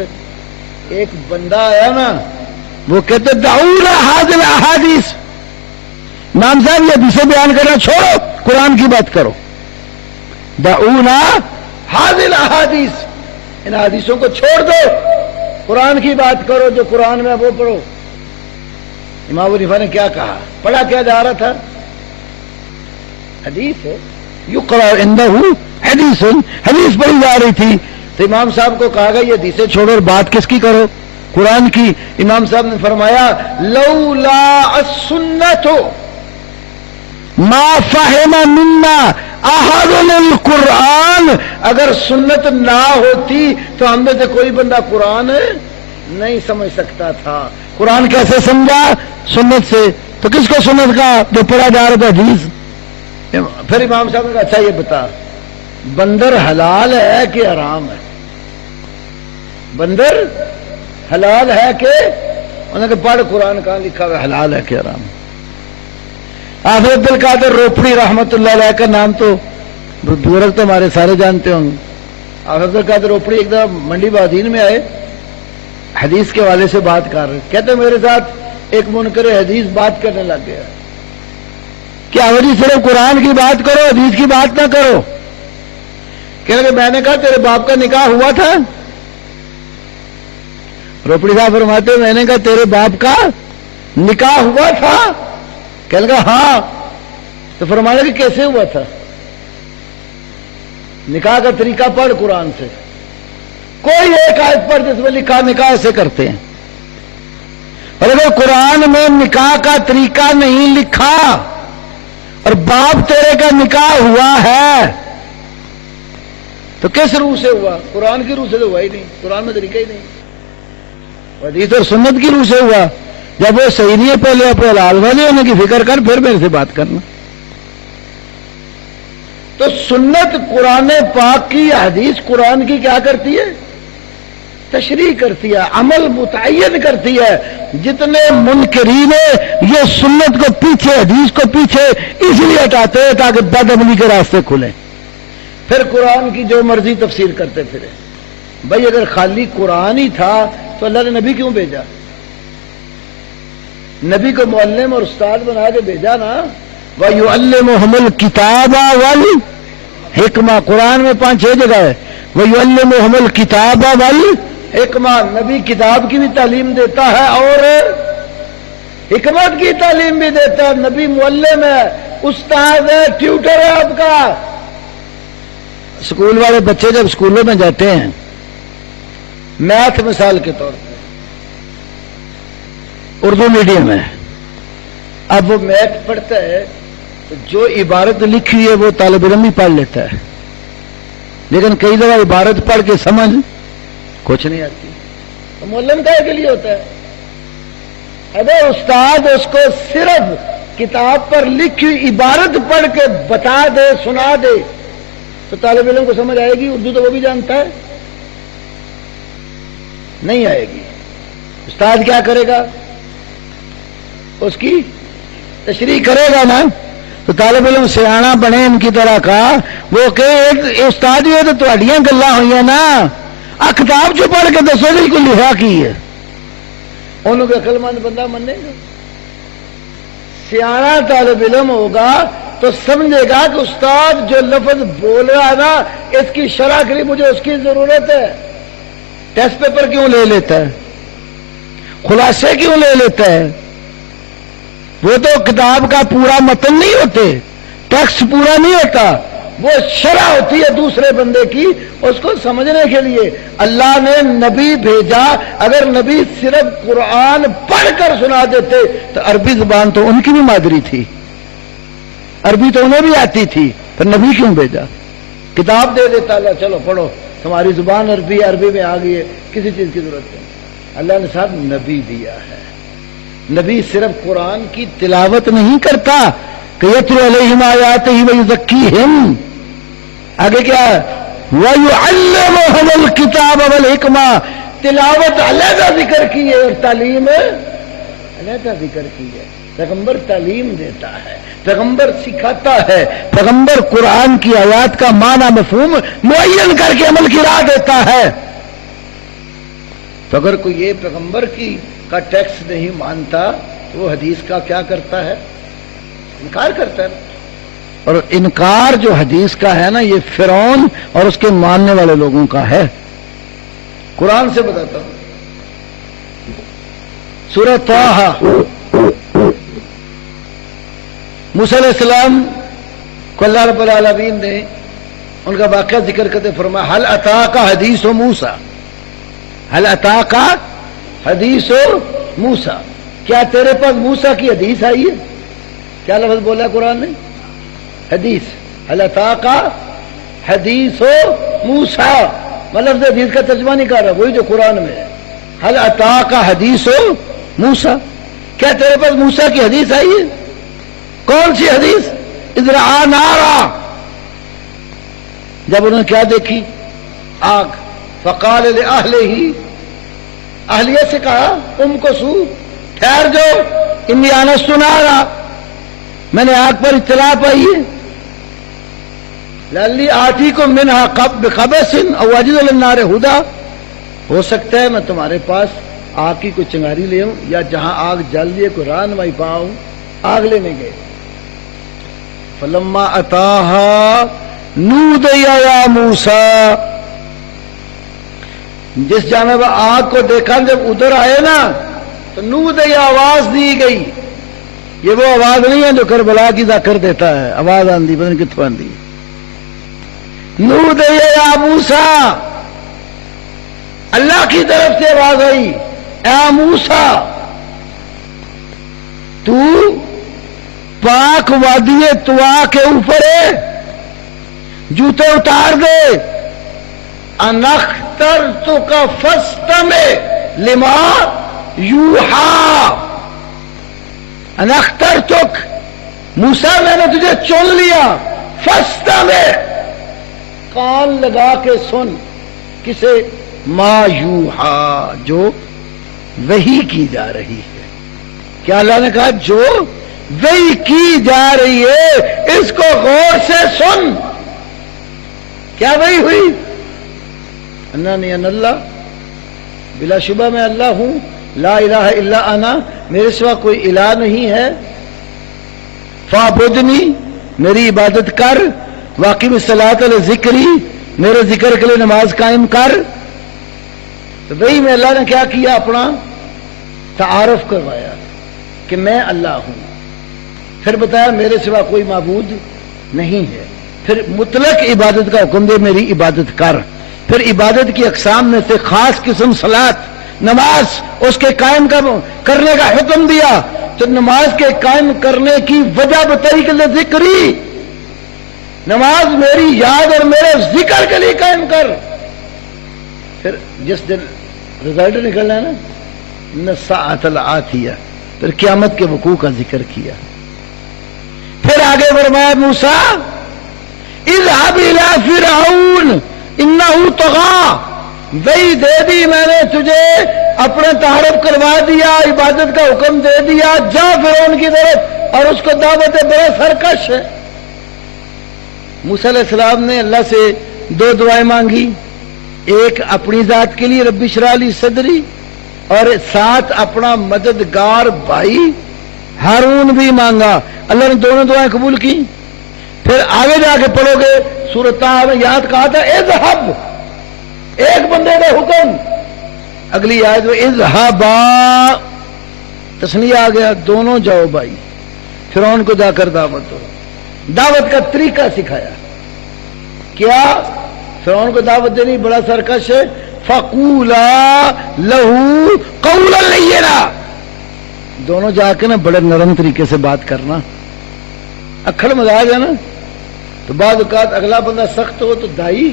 ایک بندہ آیا نا، وہ کہتے دعونا هذه الاحاديث، امام صاحب یہ حدیثیں بیان کرنا چھوڑو، قرآن کی بات کرو۔ دعونا هذه الاحاديث، ان حدیثوں کو چھوڑ دو، قرآن کی بات کرو، جو قرآن میں وہ پڑھو۔ امام ابو حنیفہ نے کیا کہا؟ پڑھا کیا جا رہا تھا؟ حدیث ہے، یقرأ عنده حدیث، حدیث پڑھی جا رہی تھی، تو امام صاحب کو کہا گیا یہ حدیثیں چھوڑو اور بات کس کی کرو؟ قرآن کی۔ امام صاحب نے فرمایا لولا السنت ما فہم منا احد القرآن، اگر سنت نہ ہوتی تو ہم میں سے کوئی بندہ قرآن نہیں سمجھ سکتا تھا۔ قرآن کیسے سمجھا؟ سنت سے۔ تو کس کو سنت کا؟ جو پڑھا جا رہا تھا حدیث۔ پھر امام صاحب نے کہا اچھا یہ بتا، بندر حلال ہے کہ حرام ہے؟ بندر حلال ہے کہ؟ انہوں نے کہا پڑھ قرآن کہاں لکھا ہوا حلال ہے کہ حرام ہے؟ حافظ عبد القادر روپڑی رحمت اللہ علیہ کا نام تو بزرگ تو ہمارے سارے جانتے ہوں گے۔ حافظ عبد القادر روپڑی ایک دفعہ منڈی بادین میں آئے، حدیث کے والے سے بات کر رہے، کہتے میرے ساتھ ایک منکر حدیث بات کرنے لگ گیا کہ حدیث صرف قرآن کی بات کرو، حدیث کی بات نہ کرو۔ کہنے لگے میں نے کہا تیرے باپ کا نکاح ہوا تھا؟ روپڑی صاحب فرماتے میں نے کہا تیرے باپ کا نکاح ہوا تھا؟ کہنے لگا ہاں۔ تو فرمایا کہ کیسے ہوا تھا؟ نکاح کا طریقہ پڑھ قرآن سے، کوئی ایک آیت پر جس میں لکھا نکاح ایسے کرتے ہیں، اور اگر قرآن میں نکاح کا طریقہ نہیں لکھا اور باپ تیرے کا نکاح ہوا ہے تو کس روح سے ہوا؟ قرآن کی روح سے تو ہوا ہی نہیں، قرآن میں طریقہ ہی نہیں، حدیث اور سنت کی روح سے ہوا۔ جب وہ صحیح نہیں ہے پہلے اپنے حلال والے ہونے کی فکر کر، پھر میرے سے بات کرنا۔ تو سنت قرآن پاک کی، حدیث قرآن کی کیا کرتی ہے؟ تشریح کرتی ہے، عمل متعین کرتی ہے۔ جتنے منکرین یہ سنت کو پیچھے، حدیث کو پیچھے اس لیے ہٹاتے ہیں تاکہ بد عملی کے راستے کھلیں، پھر قرآن کی جو مرضی تفسیر کرتے پھرے۔ بھائی اگر خالی قرآن ہی تھا تو اللہ نے نبی کیوں بھیجا؟ نبی کو معلم اور استاد بنا کے بھیجا نا۔ وَيُعَلِّمُهُمُ الْكِتَابَ وَالْحِكْمَةَ، قرآن میں 5-6 جگہ ہے وَيُعَلِّمُهُمُ الْكِتَابَ وَالْحِكْمَةَ، نبی کتاب کی بھی تعلیم دیتا ہے اور حکمت کی تعلیم بھی دیتا ہے۔ نبی معلم ہے، استاد ہے، ٹیوٹر ہے آپ کا۔ اسکول والے بچے جب اسکولوں میں جاتے ہیں، میتھ مثال کے طور پر اردو میڈیم ہے، اب وہ میتھ پڑھتا ہے تو جو عبارت لکھی ہے وہ طالب علم بھی پڑھ لیتا ہے، لیکن کئی دفعہ عبارت پڑھ کے سمجھ کچھ نہیں آتی، تو معلم کا کے لیے ہوتا ہے۔ اگر استاد اس کو صرف کتاب پر لکھی عبارت پڑھ کے بتا دے، سنا دے، تو طالب علم کو سمجھ آئے گی؟ اردو تو وہ بھی جانتا ہے، نہیں آئے گی۔ استاد کیا کرے گا؟ اس کی تشریح کرے گا نا، تو طالب علم سیاح بنے ان کی طرح کا، وہ کہ ایک استاد ہوئے تو تہاڈیاں گلاں ہوئیاں نا، آ کتاب جو پڑھ کے دسو جی کوئی لکھا کی ہے، انہوں کو عقل مند بندہ منے گا۔ سیاح طالب علم ہوگا تو سمجھے گا کہ استاد جو لفظ بول رہا نا، اس کی شرح کے لیے مجھے اس کی ضرورت ہے۔ ٹیسٹ پیپر کیوں لے لیتا ہے؟ خلاصے کیوں لے لیتا ہے؟ وہ تو کتاب کا پورا متن نہیں ہوتے، ٹیکسٹ پورا نہیں ہوتا، وہ شرح ہوتی ہے دوسرے بندے کی اس کو سمجھنے کے لیے۔ اللہ نے نبی بھیجا، اگر نبی صرف قرآن پڑھ کر سنا دیتے تو عربی زبان تو ان کی بھی مادری تھی، عربی تو انہیں بھی آتی تھی، پھر نبی کیوں بھیجا؟ کتاب دے دیتا اللہ، چلو پڑھو، تمہاری زبان عربی میں آ گئی ہے، کسی چیز کی ضرورت نہیں۔ اللہ نے صاحب نبی دیا ہے۔ نبی صرف قرآن کی تلاوت نہیں کرتا کہ یتلو علیہم آیاتہ ویزکیہم، آگے کیا ہے؟ وَيُعَلِّمُهُمُ الْكِتَابَ وَالْحِکْمَةَ، تلاوت علیحدہ ذکر کی ہے اور تعلیم علیحدہ ذکر کی ہے۔ پیغمبر تعلیم دیتا ہے، پیغمبر سکھاتا ہے، پیغمبر قرآن کی آیات کا معنی مفہوم معین کر کے عمل کی راہ دیتا ہے۔ تو اگر کوئی یہ پیغمبر کا ٹیکس نہیں مانتا تو وہ حدیث کا کیا کرتا ہے؟ انکار کرتا ہے۔ اور انکار جو حدیث کا ہے نا، یہ فرعون اور اس کے ماننے والے لوگوں کا ہے۔ قرآن سے بتاتا ہوں، سورہ طٰہٰ، موسیٰ علیہ السلام کو اللہ رب العالمین نے ان کا واقعہ ذکر کرتے فرمایا هل اتاک حدیث موسیٰ، هل اتاک حدیث موسیٰ، کیا تیرے پاس موسیٰ کی حدیث آئی ہے؟ کیا لفظ بولا ہے قرآن نے؟ حدیث۔ هل اتاک حدیث موسیٰ، مطلب حدیث کا ترجمہ نہیں کر رہا، وہی جو قرآن میں ہے۔ هل اتاک حدیث موسیٰ، کیا تیرے پاس موسیٰ کی حدیث آئی ہے؟ کون سی حدیث؟ اذ رأى نارا، جب انہوں نے کیا دیکھی؟ آگ۔ فقال لأہلہ، اہلیہ سے کہا امکثوا، ٹھہر جاؤ، انی آنست نارا، میں نے آگ پر اطلاع پائی ہے، لعلی آتیکم منہا بقبس او اجد للنار ہدی، ہو سکتا ہے میں تمہارے پاس آگ کی کوئی چنگاری لے آؤں یا جہاں آگ جل رہی ہے کوئی رہنمائی پاؤں۔ آگ لینے گئے، فلما اتاہا نودی یا موسیٰ، جس جانب آگ کو دیکھا جب ادھر آئے نا تو نودی آواز دی گئی۔ یہ وہ آواز نہیں ہے جو کربلا کی ذکر دیتا ہے، آواز آندھی پتہ نہیں کتوں آندھی۔ نودی یا موسیٰ، اللہ کی طرف سے آواز آئی، اے موسیٰ تو پاک وادی طوا کے اوپر ہے، جوتے اتار دے، انخترتک فاستمع لما یوحی، انخترتک موسیٰ میں نے تجھے چن لیا، فاستمع کان لگا کے سن، کسے؟ ما یوحی، جو وحی کی جا رہی ہے۔ کیا اللہ نے کہا جو وحی کی جا رہی ہے اس کو غور سے سن۔ کیا وحی ہوئی؟ اننی انا اللہ، بلا شبہ میں اللہ ہوں، لا الہ الا انا، میرے سوا کوئی الہ نہیں ہے، فاعبدنی، میری عبادت کر، واقیم الصلاۃ لذکری، میرے ذکر کے لیے نماز قائم کر۔ تو وہی میں اللہ نے کیا کیا؟ اپنا تعارف کروایا کہ میں اللہ ہوں، پھر بتایا میرے سوا کوئی معبود نہیں ہے، پھر مطلق عبادت کا حکم دے، میری عبادت کر، پھر عبادت کی اقسام میں سے خاص قسم صلاۃ، نماز، اس کے قائم کرنے کا حکم دیا، تو نماز کے قائم کرنے کی وجہ بتائی کہ ذکری، نماز میری یاد اور میرے ذکر کے لیے قائم کر. پھر جس دن رزلٹ نکلنا ہے نا الساعۃ الآتیہ، پھر قیامت کے وقوع کا ذکر کیا. پھر آگے فرمایا موسیٰ اذهب الى فرعون انه طغى، وہی دے دی میں نے تجھے، اپنے تعارف کروا دیا، عبادت کا حکم دے دیا، جا فرعون کی طرف اور اس کو دعوت بڑے سرکش ہے. موسیٰ علیہ السلام نے اللہ سے دو دعائیں مانگی، ایک اپنی ذات کے لیے رب اشرح لی صدری، اور ساتھ اپنا مددگار بھائی ہارون بھی مانگا. اللہ نے دونوں دعائیں قبول کی. پھر آگے جا کے پڑھو گے سورۃ طٰہٰ میں یاد کہا تھا اذهب، ایک بندے کا حکم. اگلی آیت میں اذهبا تثنیہ آ گیا، دونوں جاؤ بھائی. فرعون کو جا کر دعوت دو، دعوت کا طریقہ سکھایا. کیا فرعون کو دعوت دینی بڑا سرکش ہے. فَقُولَا لَهُ قَوْلًا لَيِّنًا، دونوں جا کے نا بڑے نرم طریقے سے بات کرنا. اکھڑ مزاج ہے نا، تو بعض اوقات اگلا بندہ سخت ہو تو دائی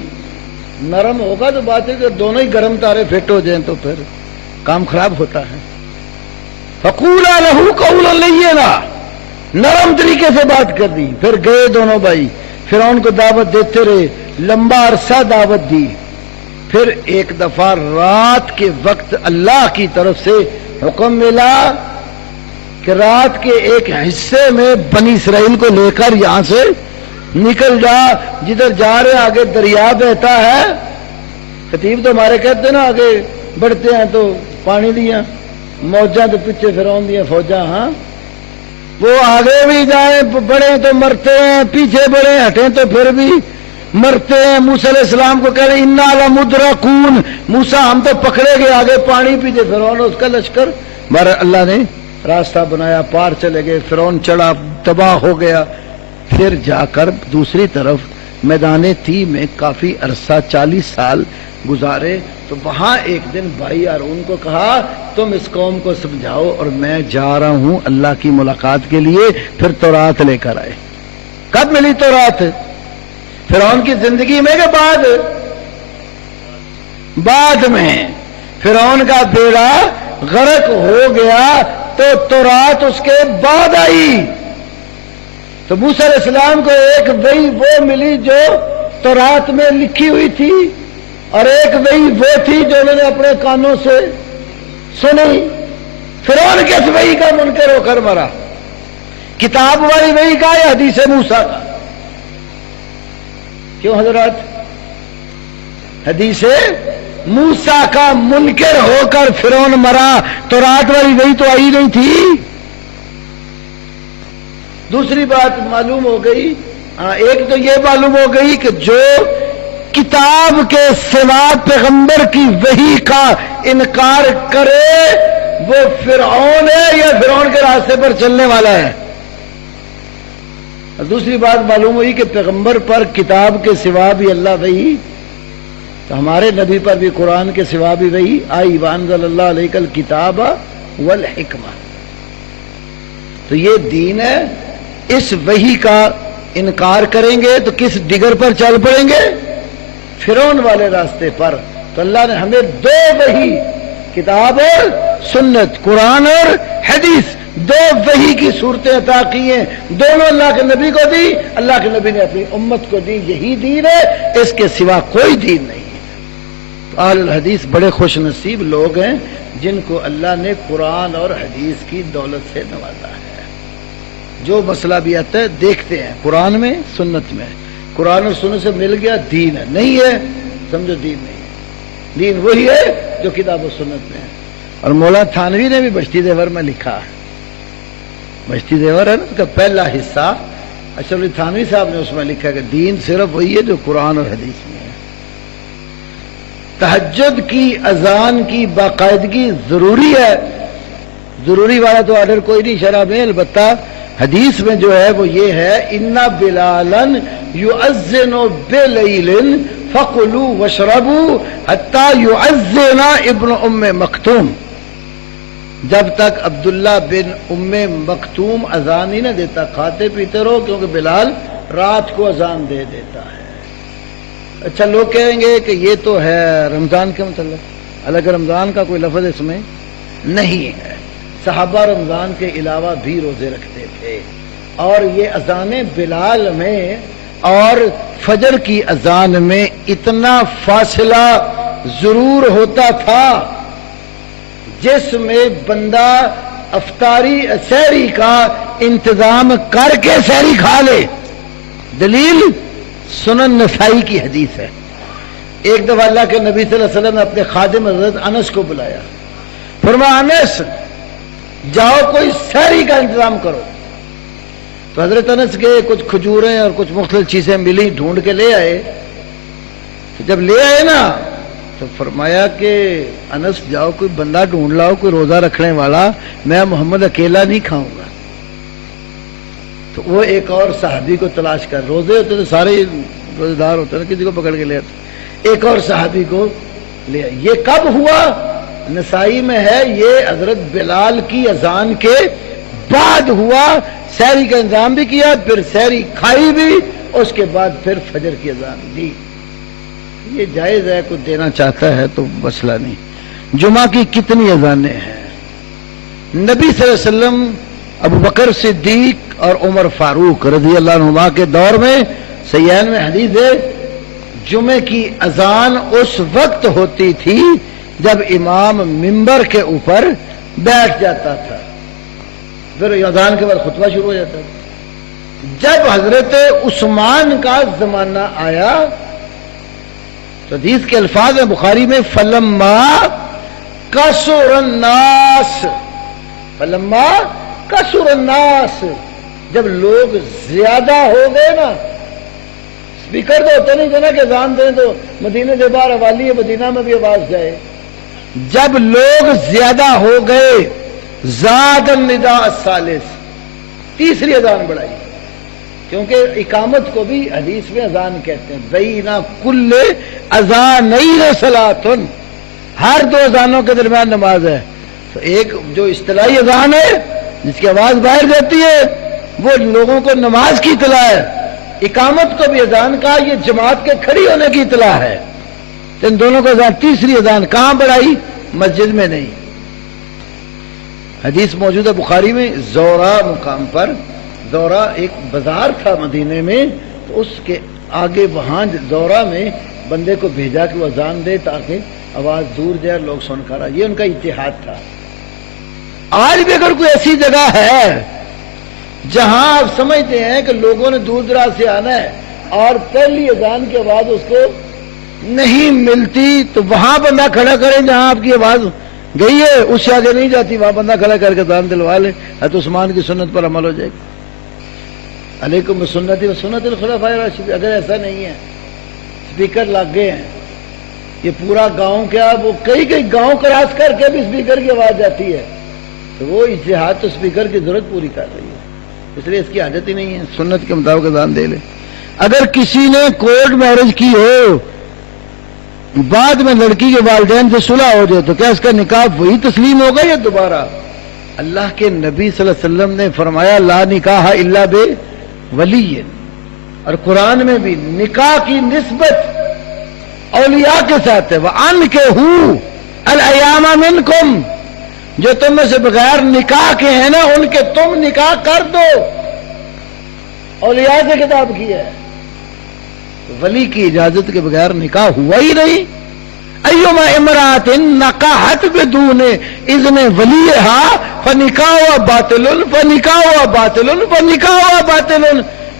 نرم ہوگا تو بات ہے کہ دونوں ہی گرم تارے فٹ ہو جائیں تو پھر کام خراب ہوتا ہے. فَقُولَا لَهُ قَوْلًا لَيِّنًا، نرم طریقے سے بات کر دی. پھر گئے دونوں بھائی، فرعون کو دعوت دیتے رہے، لمبا عرصہ دعوت دی. پھر ایک دفعہ رات کے وقت اللہ کی طرف سے حکم ملا کہ رات کے ایک حصے میں بنی اسرائیل کو لے کر یہاں سے نکل جا، جدھر جا رہے آگے دریا بہتا ہے. خطیب تو ہمارے کہتے ہیں نا آگے بڑھتے ہیں تو پانی دیا، موجاں تو پیچھے فرعون دیا فوجاں. ہاں وہ آگے بھی جائیں بڑھیں تو مرتے ہیں، پیچھے بڑھیں ہٹیں تو پھر بھی مرتے ہیں. موسیٰ علیہ السلام کو کہہ رہے انا لمدرکون، موسیٰ ہم تو پکڑے گئے، آگے پانی پیچھے فرعون اس کا لشکر. مگر اللہ نے راستہ بنایا، پار چلے گئے. فرعون چڑھا، تباہ ہو گیا. پھر جا کر دوسری طرف میدان تی میں کافی عرصہ 40 سال گزارے. تو وہاں ایک دن بھائی ہارون کو کہا تم اس قوم کو سمجھاؤ اور میں جا رہا ہوں اللہ کی ملاقات کے لیے. پھر تورات لے کر آئے. کب ملی تورات؟ فرعون کی زندگی میں کہ بعد میں فرعون کا بیڑا غرق ہو گیا تو تورات اس کے بعد آئی. تو موسیٰ علیہ السلام کو ایک وحی وہ ملی جو تورات میں لکھی ہوئی تھی، اور ایک وحی وہ تھی جو انہوں نے اپنے کانوں سے سنی. فرعون کس وحی کا منکر ہو کر مرا؟ کتاب والی وحی کا یا حدیث موسیٰ کا؟ کیوں حضرات؟ حدیث موسیٰ کا منکر ہو کر فرعون مرا، تورات والی وحی تو آئی نہیں تھی. دوسری بات معلوم ہو گئی، ایک تو یہ معلوم ہو گئی کہ جو کتاب کے سوا پیغمبر کی وحی کا انکار کرے وہ فرعون ہے یا فرعون کے راستے پر چلنے والا ہے. دوسری بات معلوم ہوئی کہ پیغمبر پر کتاب کے سوا بھی اللہ وحی، تو ہمارے نبی پر بھی قرآن کے سوا بھی وحی آئی. وانزل اللہ علیک الکتاب والحکمہ. تو یہ دین ہے. اس وحی کا انکار کریں گے تو کس ڈگر پر چل پڑیں گے؟ فرعون والے راستے پر. تو اللہ نے ہمیں دو وحی، کتاب اور سنت، قرآن اور حدیث، دو وحی کی صورتیں عطا کی ہیں. دونوں اللہ کے نبی کو دی، اللہ کے نبی نے اپنی امت کو دی. یہی دین ہے، اس کے سوا کوئی دین نہیں ہے. تو اہل الحدیث بڑے خوش نصیب لوگ ہیں جن کو اللہ نے قرآن اور حدیث کی دولت سے نوازا ہے. جو مسئلہ بھی آتا ہے دیکھتے ہیں قرآن میں، سنت میں. قرآن اور سنت سے مل گیا دین ہے، نہیں ہے سمجھو دین نہیں ہے. دین وہی ہے جو کتاب و سنت میں ہے. اور مولانا تھانوی نے بھی بشتی زیور میں لکھا ہے. بشتی زیور ہے نا اس کا پہلا حصہ، اشرف علی تھانوی صاحب نے اس میں لکھا کہ دین صرف وہی ہے جو قرآن اور حدیث میں ہے. تہجد کی اذان کی باقاعدگی ضروری ہے. ضروری والا تو آرڈر کوئی نہیں شرع میں، البتہ حدیث میں جو ہے وہ یہ ہے اِنَّ بِلَالًا يُؤَذِّنُ بِلَيْلٍ فَقُلُوا وَاشْرَبُوا حَتَّى يُؤَذِّنَ ابْنُ أُمِّ مَكْتُومٍ. جب تک عبداللہ بن ام مکتوم اذان نہیں نہ دیتا کھاتے پیتے رہو، کیونکہ بلال رات کو اذان دے دیتا ہے۔ اچھا لوگ کہیں گے کہ یہ تو ہے رمضان کے متعلق، حالانکہ رمضان کا کوئی لفظ اس میں نہیں ہے۔ صحابہ رمضان کے علاوہ بھی روزے رکھتے تھے، اور یہ اذان بلال میں اور فجر کی اذان میں اتنا فاصلہ ضرور ہوتا تھا جس میں بندہ افطاری سحری کا انتظام کر کے سحری کھا لے۔ دلیل سنن نسائی کی حدیث ہے۔ ایک دفعہ اللہ کے نبی صلی اللہ علیہ وسلم نے اپنے خادم حضرت انس کو بلایا، فرمایا انس جاؤ کوئی سحری کا انتظام کرو۔ تو حضرت انس گئے، کچھ کھجوریں اور کچھ مختلف چیزیں ملی، ڈھونڈ کے لے آئے۔ تو جب لے آئے نا تو فرمایا کہ انس جاؤ کوئی بندہ ڈھونڈ لاؤ، کوئی روزہ رکھنے والا، میں محمد اکیلا نہیں کھاؤں گا۔ تو وہ ایک اور صحابی کو تلاش کر، روزے ہوتے تو سارے روزے دار ہوتے نا، کسی کو پکڑ کے لے آتے، ایک اور صحابی کو لے آئے۔ یہ کب ہوا؟ نسائی میں ہے، یہ حضرت بلال کی اذان کے بعد ہوا۔ سحری کا انتظام بھی کیا، پھر سحری کھائی بھی، اس کے بعد پھر فجر کی اذان دی۔ یہ جائز ہے، کوئی دینا چاہتا ہے تو مسئلہ نہیں۔ جمعہ کی کتنی اذانیں ہیں؟ نبی صلی اللہ علیہ وسلم، ابو بکر صدیق اور عمر فاروق رضی اللہ عنہما کے دور میں صحیحین میں حدیث ہے، جمعے کی اذان اس وقت ہوتی تھی جب امام منبر کے اوپر بیٹھ جاتا تھا، پھر اذان کے بعد خطبہ شروع ہو جاتا تھا۔ جب حضرت عثمان کا زمانہ آیا تو حدیث کے الفاظ ہیں بخاری میں، فلما کثر الناس، فلما کثر الناس، جب لوگ زیادہ ہو گئے نا، اسپیکر تو ہوتے نہیں جنا کہ اذان دیں تو مدینے سے باہر حوالی ہے، مدینہ میں بھی آواز جائے۔ جب لوگ زیادہ ہو گئے، زاد النداء الثالث، تیسری اذان بڑھائی، کیونکہ اقامت کو بھی حدیث میں اذان کہتے ہیں۔ بین کل اذانین صلاۃ، ہر دو اذانوں کے درمیان نماز ہے۔ تو ایک جو اصطلاحی اذان ہے جس کی آواز باہر جاتی ہے وہ لوگوں کو نماز کی اطلاع ہے، اقامت کو بھی اذان کا، یہ جماعت کے کھڑی ہونے کی اطلاع ہے۔ تو ان دونوں کو اذان، تیسری اذان کہاں بڑھائی؟ مسجد میں نہیں۔ حدیث موجود ہے بخاری میں، زورا مقام پر، زورا ایک بازار تھا مدینے میں، تو اس کے آگے وہاں زورا میں بندے کو بھیجا کہ وہ اذان دے تاکہ آواز دور جائے اور لوگ سن کر آئے۔ یہ ان کا اتحاد تھا۔ آج بھی اگر کوئی ایسی جگہ ہے جہاں آپ سمجھتے ہیں کہ لوگوں نے دور دراز سے آنا ہے اور پہلی اذان کی آواز اس کو نہیں ملتی، تو وہاں بندہ کھڑا کریں جہاں آپ کی آواز گئی ہے، اس سے آگے نہیں جاتی، وہاں بندہ کھڑا کر کے اذان دلوا لے، حضرت عثمان کی سنت پر عمل ہو جائے گا۔ علیکم بسنتی و سنت الخلفاء الراشدین۔ اگر ایسا نہیں ہے، اسپیکر لگ گئے ہیں، یہ پورا گاؤں کیا، وہ کئی کئی گاؤں کراس کر کے بھی اسپیکر کی آواز جاتی ہے، تو وہ اجتہاد تو اسپیکر کی ضرورت پوری کر رہی ہے، اس لیے اس کی حاجت ہی نہیں ہے، سنت کے مطابق اذان دے لے۔ اگر کسی نے کورٹ میرج کی ہو، بعد میں لڑکی کے والدین سے صلح ہو جائے، تو کیا اس کا نکاح وہی تسلیم ہوگا یا دوبارہ؟ اللہ کے نبی صلی اللہ علیہ وسلم نے فرمایا لا نکاح الا بے ولی، اور قرآن میں بھی نکاح کی نسبت اولیاء کے ساتھ ہے، وَأَنكِحُوا الْأَيَامَ مِنكُمْ، جو تم میں سے بغیر نکاح کے ہیں نا ان کے تم نکاح کر دو، اولیاء سے خطاب کیا ہے۔ ولی کی اجازت کے بغیر نکاح ہوا ہی نہیں۔ ایما امرات نکاحت بدون اذن ولیہا فنکاحها باطل فنکاحها باطل فنکاحها باطل۔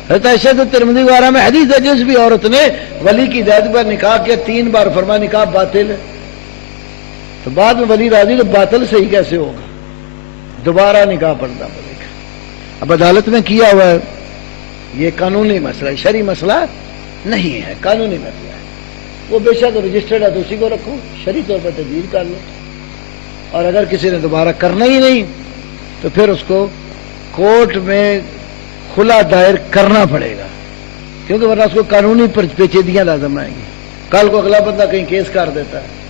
حضرت عائشہ ترمذی وغیرہ میں حدیث ہے، جس بھی عورت نے ولی کی اجازت پر نکاح کیا 3 بار فرمایا نکاح باطل ہے، تو بعد میں ولی راضی تو باطل صحیح کیسے ہوگا؟ دوبارہ نکاح پڑھنا پڑے گا۔ اب عدالت میں کیا ہوا ہے، یہ قانونی مسئلہ ہے، شرعی مسئلہ نہیں ہے، قانونی مسئلہ ہے۔ وہ بے شک رجسٹرڈ ہے تو اسی کو رکھو، شرعی طور پر تجدید کر لو، اور اگر کسی نے دوبارہ کرنا ہی نہیں تو پھر اس کو کورٹ میں کھلا دائر کرنا پڑے گا، کیونکہ ورنہ اس کو قانونی پیچیدگیاں لازم آئیں گی۔ کل کو اگلا بندہ کہیں کیس کر دیتا ہے،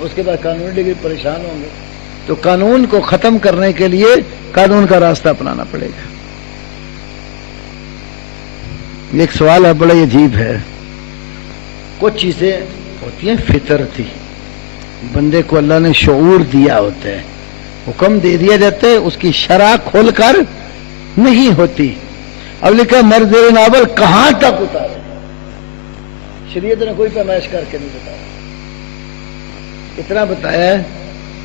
اس کے بعد قانونی ڈگری پریشان ہوں گے۔ تو قانون کو ختم کرنے کے لیے قانون کا راستہ اپنانا پڑے گا. ایک سوال ہے بڑا عجیب ہے. کچھ چیزیں ہوتی ہیں فطرتی، بندے کو اللہ نے شعور دیا ہوتا ہے، حکم دے دیا جاتا ہے، اس کی شرح کھول کر نہیں ہوتی. اب لکھا مرد ناول کہاں تک اتارے، شریعت نے کوئی پیمائش کر کے نہیں بتایا. اتنا بتایا ہے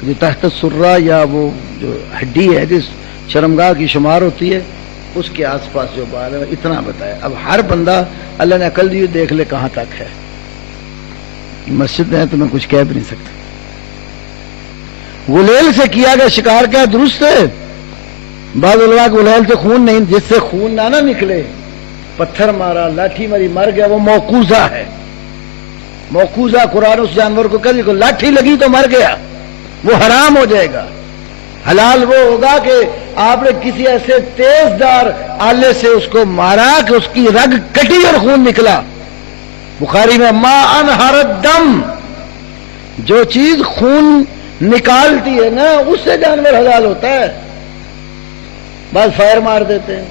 جو تحت سرہ یا وہ جو ہڈی ہے جس شرمگاہ کی شمار ہوتی ہے اس کے آس پاس جو بال ہے اتنا بتایا. اب ہر بندہ اللہ نے عقل دی دیکھ لے کہاں تک ہے. مسجد ہے تو میں کچھ کہہ بھی نہیں سکتا. غلیل سے کیا گیا شکار کیا درست ہے. بعض علماء کو غلیل سے خون نہیں، جس سے خون نہ نکلے، پتھر مارا، لاٹھی ماری، مر گیا، وہ موقوذہ ہے. موقوذہ قرآن اس جانور کو کہہ دیا لاٹھی لگی تو مر گیا، وہ حرام ہو جائے گا. حلال وہ ہوگا کہ آپ نے کسی ایسے تیز دار آلے سے اس کو مارا کہ اس کی رگ کٹی اور خون نکلا. بخاری میں ما انہر الدم، جو چیز خون نکالتی ہے نا اس سے جانور حلال ہوتا ہے. بعض فائر مار دیتے ہیں،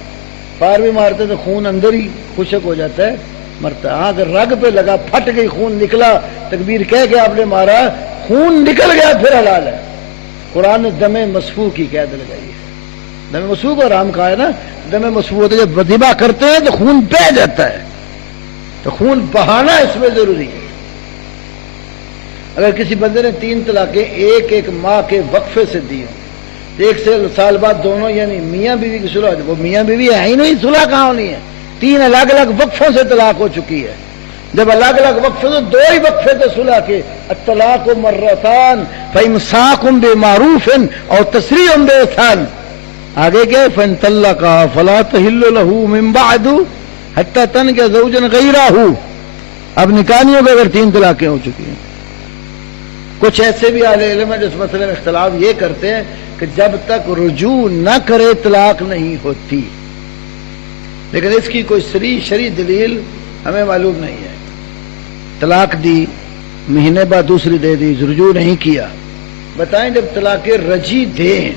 فائر بھی مارتے تو خون اندر ہی خشک ہو جاتا ہے، مرتا ہے. اگر رگ پہ لگا پھٹ گئی خون نکلا، تکبیر کہہ کے آپ نے مارا، خون نکل گیا پھر حلال ہے. قرآن نے دم مسفوح کی قید لگائی ہے. دم مسفوح کو حرام کہا ہے نا. دم مسفوح ہوتا ہے جب ذبح کرتے ہیں تو خون بہہ جاتا ہے، تو خون بہانا اس میں ضروری ہے. اگر کسی بندے نے 3 طلاقیں ایک ماہ کے وقفے سے دی ہوں، 1 سال بعد دونوں یعنی میاں بیوی کی صلح، وہ میاں بیوی ہے ہی نہیں، صلح کہاں ہونی ہے؟ 3 الگ الگ وقفوں سے طلاق ہو چکی ہے. جب الگ الگ وقفے تو 2 ہی وقفے تھے صلح کے. الطلاق مرتان فامساک بمعروف اور تسریح باحسان. آگے کیا ہے؟ فان طلقا فلا تحل له من بعد حتى تنكح زوجا غيره. اب نکاح نہیں ہوگا اگر 3 طلاقیں ہو چکی ہیں. کچھ ایسے بھی اہل علم ہیں جو اس مسئلے میں اختلاف یہ کرتے ہیں کہ جب تک رجوع نہ کرے طلاق نہیں ہوتی، لیکن اس کی کوئی شرعی دلیل ہمیں معلوم نہیں ہے. طلاق دی، مہینے بعد دوسری دے دی، رجوع نہیں کیا. بتائیں جب طلاق رجی دیں،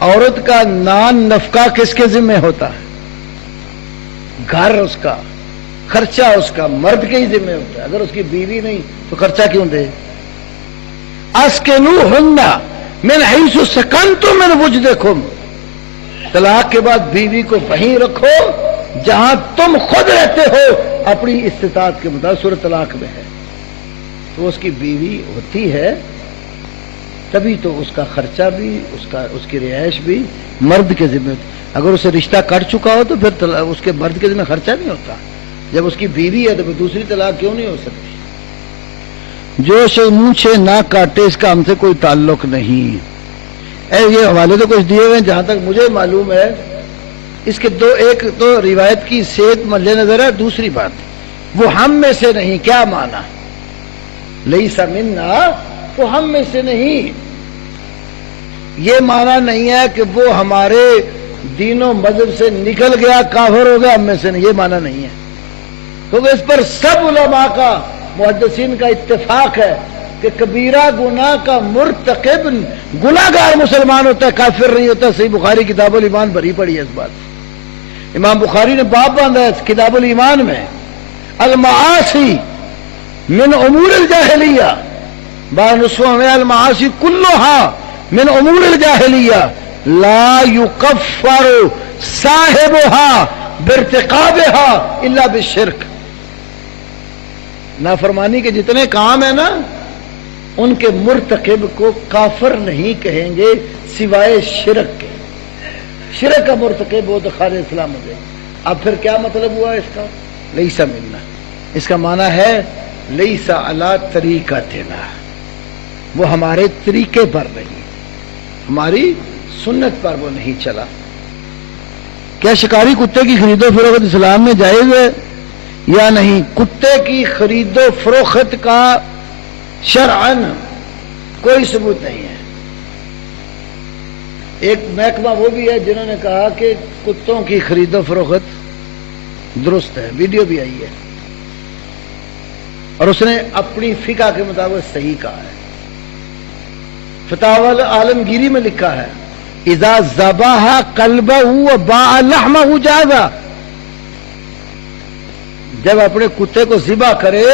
عورت کا نان نفقہ کس کے ذمہ ہوتا ہے؟ گھر اس کا، خرچہ اس کا مرد کے ہی ذمہ ہوتا ہے. اگر اس کی بیوی نہیں تو خرچہ کیوں دے؟ اسکنوہن من حیث سکنتم من وجدکم. طلاق کے بعد بیوی کو وہیں رکھو جہاں تم خود رہتے ہو اپنی استطاعت کے مطابق. سورۃ طلاق میں ہے. تو اس کی بیوی ہوتی ہے تبھی تو اس کا خرچہ بھی اس کی رہائش بھی مرد کے ذمہ ہوتی. اگر اسے رشتہ کٹ چکا ہو تو پھر اس کے مرد کے ذمہ خرچہ نہیں ہوتا. جب اس کی بیوی ہے تو پھر دوسری طلاق کیوں نہیں ہو سکتی؟ جو شے مونچھے نہ کاٹے اس کا ہم سے کوئی تعلق نہیں. یہ حوالے تو کچھ دیے ہوئے ہیں جہاں تک مجھے معلوم ہے. اس کے ایک تو روایت کی صحت مد نظر ہے، دوسری بات وہ ہم میں سے نہیں. کیا معنی؟ لیس منا، وہ ہم میں سے نہیں. یہ معنی نہیں ہے کہ وہ ہمارے دین و مذہب سے نکل گیا، کافر ہو گیا، ہم میں سے نہیں. یہ معنی نہیں ہے، کیونکہ اس پر سب علماء کا، محدثین کا اتفاق ہے کہ کبیرہ گناہ کا مرتکب گناہگار مسلمان ہوتا ہے، کافر نہیں ہوتا. صحیح بخاری کتاب الایمان بھری پڑی ہے اس بات. امام بخاری نے باب باندھا ہے کتاب الایمان میں، المعاصی من امور الجاہلیہ. بعض نسخوں میں المعاصی کلھا من امور الجاہلیہ لا یکفر صاحبها بارتکابها الا بالشرک. نافرمانی کے جتنے کام ہیں نا ان کے مرتکب کو کافر نہیں کہیں گے سوائے شرک کے. شرک کا مرتکب ہو تو خارج اسلام ہو جائے. اب پھر کیا مطلب ہوا اس کا؟ لیسا ملنا، اس کا معنی ہے لیسا علی طریقتنا، وہ ہمارے طریقے پر نہیں، ہماری سنت پر وہ نہیں چلا. کیا شکاری کتے کی خرید و فروخت اسلام میں جائز ہے یا نہیں؟ کتے کی خرید و فروخت کا شرعاً کوئی ثبوت نہیں ہے. ایک محکمہ وہ بھی ہے جنہوں نے کہا کہ کتوں کی خرید و فروخت درست ہے، ویڈیو بھی آئی ہے، اور اس نے اپنی فقہ کے مطابق صحیح کہا ہے. فتاوی عالمگیری میں لکھا ہے اذا ذبح قلبہ وباع لحمہ جازا، جب اپنے کتے کو ذبح کرے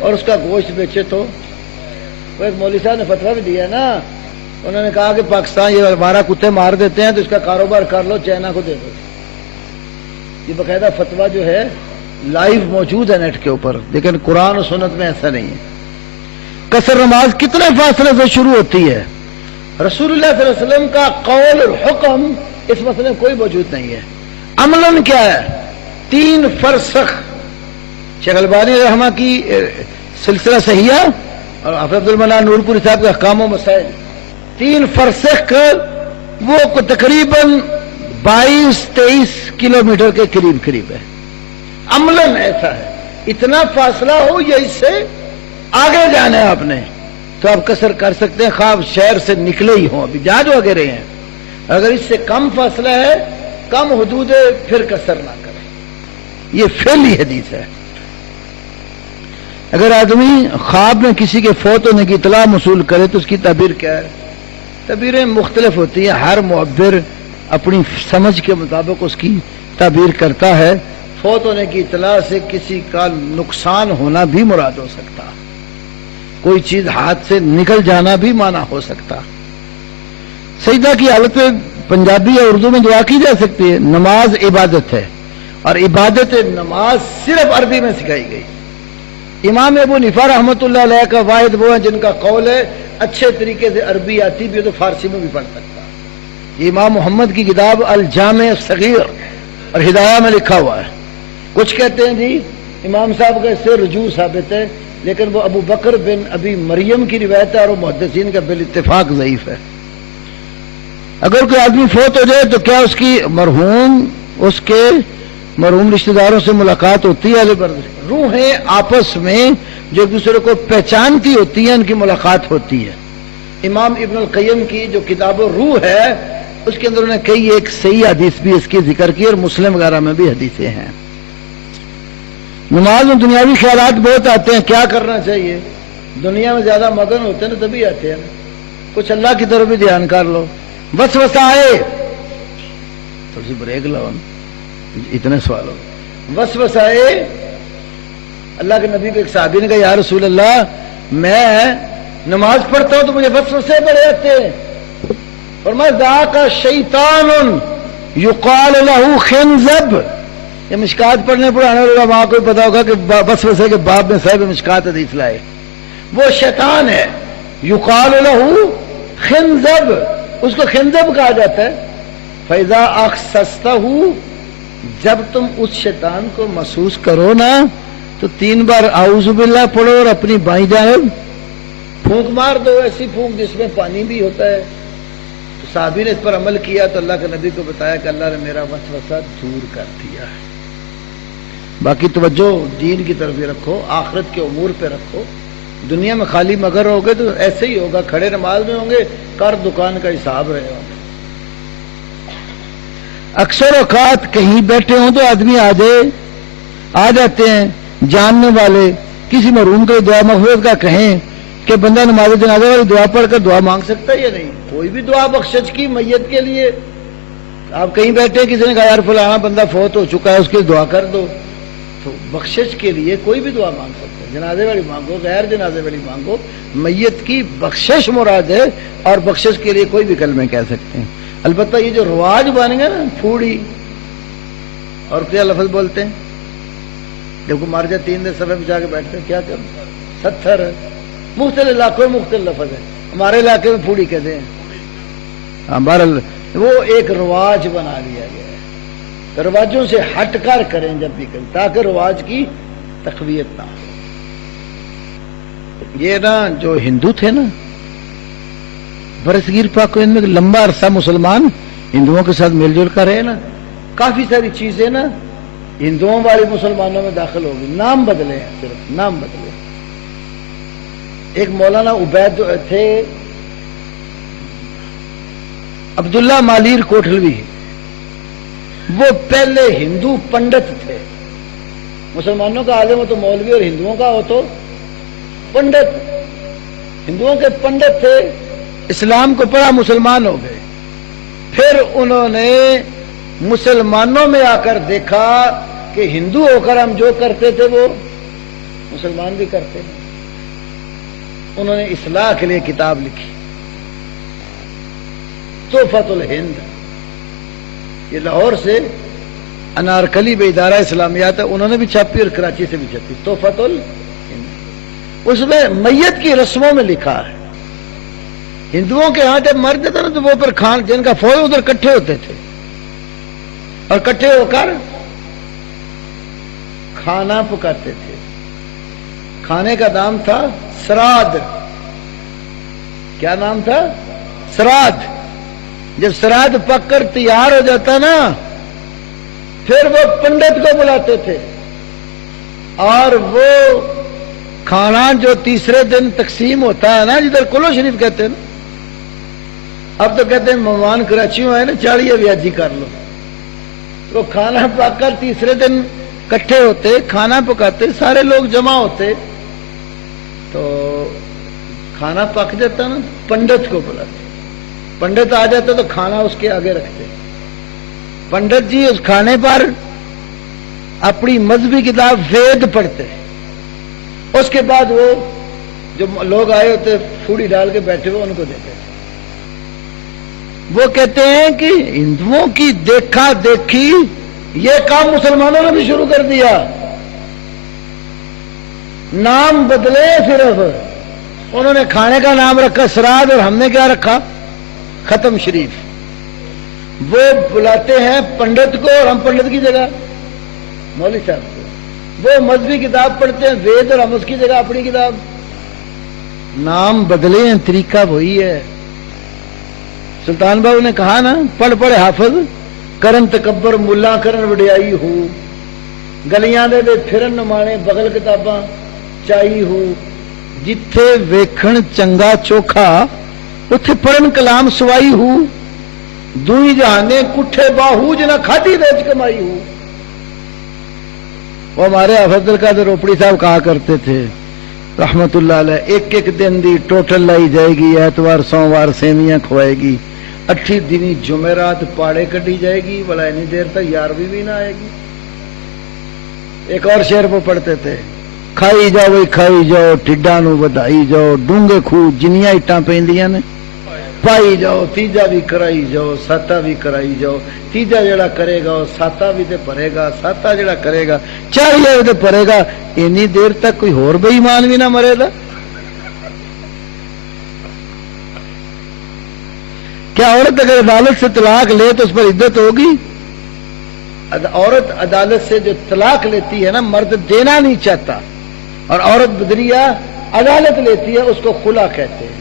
اور اس کا گوشت بیچے تو۔ وہ ایک مولوی صاحب نے فتویٰ بھی دیا نا، انہوں نے کہا کہ پاکستان یہ ہمارا کتے مار دیتے ہیں تو اس کا کاروبار کر لو، چائنا کو دے دو۔ یہ باقاعدہ فتویٰ جو ہے لائیو موجود ہے نیٹ کے اوپر، لیکن قرآن و سنت میں ایسا نہیں ہے۔ قصر نماز کتنے فاصلے سے شروع ہوتی ہے؟ رسول اللہ صلی اللہ علیہ وسلم کا قول اور حکم اس مسئلے میں کوئی موجود نہیں ہے۔ عملاً کیا ہے؟ 3 فرسخ۔ شیخ البانی رحمہ کی سلسلہ صحیحہ اور حافظ عبد المنان نور پوری صاحب کے احکام و مسائل، 3 فرسخ وہ تقریباً 22-23 کلومیٹر کے قریب ہے۔ عملاً ایسا ہے، اتنا فاصلہ ہو یا اس سے آگے جانا ہے آپ نے تو آپ قصر کر سکتے ہیں، خواب شہر سے نکلے ہی ہوں، ابھی جہاز آگے رہے ہیں۔ اگر اس سے کم فاصلہ ہے، کم حدود ہے، پھر قصر نہ کریں۔ یہ فعلی حدیث ہے۔ اگر آدمی خواب میں کسی کے فوت ہونے کی اطلاع موصول کرے تو اس کی تعبیر کیا ہے؟ تعبیریں مختلف ہوتی ہیں، ہر معبر اپنی سمجھ کے مطابق اس کی تعبیر کرتا ہے۔ فوت ہونے کی اطلاع سے کسی کا نقصان ہونا بھی مراد ہو سکتا، کوئی چیز ہاتھ سے نکل جانا بھی مانا ہو سکتا۔ سجدہ کی حالت میں پنجابی یا اردو میں دعا کی جا سکتی ہے۔ نماز عبادت ہے اور عبادت نماز صرف عربی میں سکھائی گئی۔ امام ابو حنیفہ رحمۃ اللہ علیہ کا واحد وہ ہیں جن کا قول ہے اچھے طریقے سے عربی آتی بھی ہے تو فارسی میں بھی پڑھ سکتا۔ یہ امام محمد کی کتاب الجامع الصغیر اور ہدایہ میں لکھا ہوا ہے۔ کچھ کہتے ہیں جی امام صاحب کا اس سے رجوع ثابت ہے، لیکن وہ ابو بکر بن ابی مریم کی روایت ہے اور وہ محدثین کا بالاتفاق ضعیف ہے۔ اگر کوئی آدمی فوت ہو جائے تو کیا اس کی مرحوم رشتہ داروں سے ملاقات ہوتی ہے؟ روحیں آپس میں جو ایک دوسرے کو پہچانتی ہوتی ہیں ان کی ملاقات ہوتی ہے۔ امام ابن القیم کی جو کتاب روح ہے اس کے اندر انہوں نے کئی ایک صحیح حدیث بھی اس کی ذکر کی اور مسلم وغیرہ میں بھی حدیثیں ہیں۔ نماز میں دنیاوی خیالات بہت آتے ہیں، کیا کرنا چاہیے؟ دنیا میں زیادہ مگن ہوتے ہیں نا تبھی آتے ہیں، کچھ اللہ کی طرف بھی دھیان کر لو۔ وسوسہ آئے، تھوڑی سی بریک لو، اتنے سوال ہو۔ وسوسہ آئے، اللہ کے نبی کو ایک صحابی نے کہا یا رسول اللہ میں نماز پڑھتا ہوں تو مجھے وسوسے بڑے آتے ہیں۔ فرمایا ذاک شیطان یقال لہ خنزب۔ یہ مشکات پڑھنے پڑھانے والا وہاں کو پتا ہوگا کہ وسوسے کے باب میں صاحب مشکات حدیث لائے، وہ شیطان ہے۔ یقال لہ خنزب، اس کو خنزب کہا جاتا ہے۔ فاذا اخسستہ، جب تم اس شیطان کو محسوس کرو نا تو 3 بار اعوذ باللہ پڑھو اور اپنی بائیں جانب پھونک مار دو، ایسی پھونک جس میں پانی بھی ہوتا ہے۔ تو صحابی نے اس پر عمل کیا تو اللہ کے نبی کو بتایا کہ اللہ نے میرا وسوسہ دور کر دیا ہے۔ باقی توجہ دین کی طرف بھی رکھو، آخرت کے امور پہ رکھو۔ دنیا میں خالی مگر ہوگے تو ایسے ہی ہوگا، کھڑے نماز میں ہوں گے، کر دکان کا حساب رہے گا۔ اکثر اوقات کہیں بیٹھے ہوں تو آدمی آ جاتے ہیں جاننے والے، کسی مرحوم کو دعا مغفرت کا کہیں کہ بندہ نماز جنازہ والی دعا پڑھ کر دعا مانگ سکتا ہے یا نہیں؟ کوئی بھی دعا بخشش کی میت کے لیے، آپ کہیں بیٹھے ہیں، کسی نے کہا یار فلانا بندہ فوت ہو چکا ہے اس کی دعا کر دو، تو بخشش کے لیے کوئی بھی دعا مانگ سکتا ہے، جنازے والی مانگو، غیر جنازے والی مانگو، میت کی بخشش مراد ہے اور بخشش کے لیے کوئی بھی کلمے کہہ سکتے ہیں۔ البتہ یہ جو رواج بن گیا نا پھوڑی اور کیا لفظ بولتے ہیں، جب کو مار جائے 3 دن صفحے پہ جا کے بیٹھتے ہیں، کیا کر 70 مختلف علاقوں میں مختلف لفظ ہے، ہمارے علاقے میں پھوڑی کہتے ہیں۔ بہرحال وہ ایک رواج بنا لیا گیا ہے، رواجوں سے ہٹ کر کریں جب بھی کریں تاکہ رواج کی تقویت نہ ہو۔ یہ نا جو ہندو تھے نا برصغیر پاک کو، ان میں لمبا عرصہ مسلمان ہندوؤں کے ساتھ مل جل کر رہے نا، کافی ساری چیزیں نا ہندوؤں والی مسلمانوں میں داخل ہو گئی، نام بدلے ہیں، صرف نام بدلے۔ ایک مولانا عبید تھے عبداللہ مالیر کوٹھلوی، وہ پہلے ہندو پنڈت تھے، مسلمانوں کا عالم ہو تو مولوی اور ہندوؤں کا ہو تو پنڈت۔ ہندوؤں کے پنڈت تھے، اسلام کو پڑھا، مسلمان ہو گئے. پھر انہوں نے مسلمانوں میں آ کر دیکھا کہ ہندو ہو کر ہم جو کرتے تھے وہ مسلمان بھی کرتے ہیں. انہوں نے اصلاح کے لیے کتاب لکھی تحفۃ الہند. یہ لاہور سے انارکلی بے ادارہ اسلامیات ہے، انہوں نے بھی چھاپی اور کراچی سے بھی چھاپی تحفۃ الہند. اس میں میت کی رسموں میں لکھا ہے ہندوؤں کے ہاں جب مر جاتا نا تو وہ پھر کھان جن کا فوج ادھر کٹھے ہوتے تھے اور کٹھے ہو کر کھانا پکاتے تھے. کھانے کا نام تھا سراد. کیا نام تھا؟ سراد. جب سراد پک کر تیار ہو جاتا نا پھر وہ پنڈت کو بلاتے تھے اور وہ کھانا جو تیسرے دن تقسیم ہوتا ہے نا، جدھر کلو شریف کہتے ہیں نا، اب تو کہتے ہیں مہمان کراچیوں آئے نا چاڑیے ویاجی کر لو. تو کھانا پک کر تیسرے دن کٹھے ہوتے، کھانا پکاتے، سارے لوگ جمع ہوتے، تو کھانا پک جاتا نا پنڈت کو بلاتے. پنڈت آ جاتا تو کھانا اس کے آگے رکھتے. پنڈت جی اس کھانے پر اپنی مذہبی کتاب وید پڑھتے. اس کے بعد وہ جو لوگ آئے ہوتے پھوڑی ڈال کے بیٹھے ہوئے ان کو دیتے. وہ کہتے ہیں کہ ہندوؤں کی دیکھا دیکھی یہ کام مسلمانوں نے بھی شروع کر دیا. نام بدلے، صرف انہوں نے کھانے کا نام رکھا سراد اور ہم نے کیا رکھا؟ ختم شریف. وہ بلاتے ہیں پنڈت کو اور ہم پنڈت کی جگہ مولوی صاحب کو. وہ مذہبی کتاب پڑھتے ہیں وید اور ہم اس کی جگہ اپنی کتاب. نام بدلے ہیں، طریقہ وہی ہے. سلطان بابو نے کہا نا، پڑھ پڑھ حافظ کرن تکبر ملا کرن وڈیائی ہو، گلیاں دے پھرن نمانے بغل کتاباں چاہی ہو. جتھے ویکھن چنگا چوکھا اتھے پڑھن کلام سوائی ہو. دوئی جہانے کٹھے باہو جنہ کھاتی بیچ کمائی ہو. وہ ہمارے حافظ القادر روپڑی صاحب کہا کرتے تھے رحمت اللہ علیہ، ایک ایک دن دی ٹوٹل لائی جائے گی، ایتوار سوموار سیویاں کھوائے گی، 8 دنی جمعرات پاڑے کٹی جائے گی، بلا اتنی دیر تک 11ویں بھی نہ آئے گی. ایک اور شعر وہ پڑھتے تھے، کھائی جاؤ وہی کھائی جاؤ ٹھڈا نو ودائی جاؤ، ڈونگے خوہ جنیاں اٹاں پیندیاں نے پائی جاؤ، تیجا بھی کرائی جاؤ ساتا بھی کرائی جاؤ. تیجا جڑا کرے گا ساتا بھی تے پڑے گا، ساتا جڑا کرے گا چاہیے تے پڑے گا. اینی دیر تک کوئی ہور بے ایمان بھی نہ مرے گا. کیا عورت اگر عدالت سے طلاق لے تو اس پر عدت ہوگی؟ عورت عدالت سے جو طلاق لیتی ہے نا، مرد دینا نہیں چاہتا اور عورت بدریہ عدالت لیتی ہے، اس کو خلا کہتے ہیں.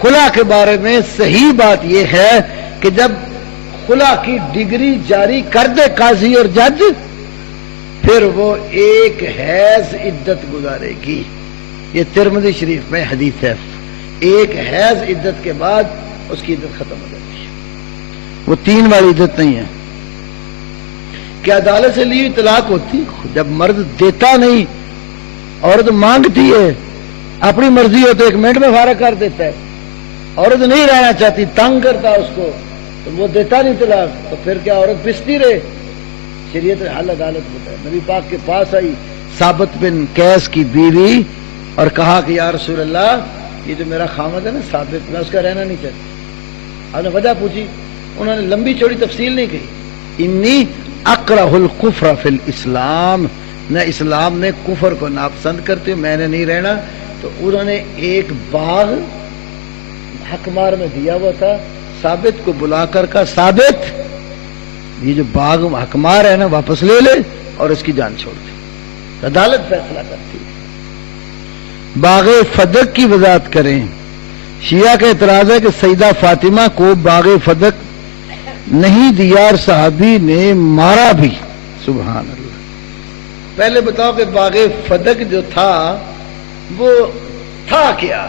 خلا کے بارے میں صحیح بات یہ ہے کہ جب خلا کی ڈگری جاری کر دے قاضی اور جج پھر وہ ایک حیض عدت گزارے گی. یہ ترمذی شریف میں حدیث ہے. ایک حیض عدت کے بعد اس کی عدت ختم ہو جاتی ہے. وہ 3 والی عدت نہیں ہے. کیا عدالت سے لی ہوئی طلاق ہوتی؟ جب مرد دیتا نہیں، عورت مانگتی ہے، اپنی مرضی ہو تو 1 منٹ میں فارغ کر دیتا ہے. عورت نہیں رہنا چاہتی، تنگ کرتا اس کو تو وہ دیتا نہیں طلاق، تو پھر کیا عورت پستی رہے؟ شریعت حل عدالت ہوتا ہے. نبی پاک کے پاس آئی ثابت بن قیس کی بیوی اور کہا کہ یا رسول اللہ، یہ جو میرا خامد ہے نا ثابت، میں اس کا رہنا نہیں چاہتی. آپ نے وجہ پوچھی، انہوں نے لمبی چوڑی تفصیل نہیں کہی. انی اکرہ الکفر فی الاسلام، میں اسلام میں کفر کو ناپسند کرتی ہوں، میں نے نہیں رہنا. تو انہوں نے ایک باغ حکمار میں دیا ہوا تھا، ثابت کو بلا کر کہا ثابت یہ جو باغ حکمار ہے نا واپس لے لے اور اس کی جان چھوڑ دے. عدالت فیصلہ کرتی ہے. باغ فدق کی وضاحت کریں. شیعہ کا اعتراض ہے کہ سیدہ فاطمہ کو باغ فدق نہیں دیا اور صحابی نے مارا بھی. سبحان اللہ. پہلے بتاؤ کہ باغ فدق جو تھا وہ تھا کیا،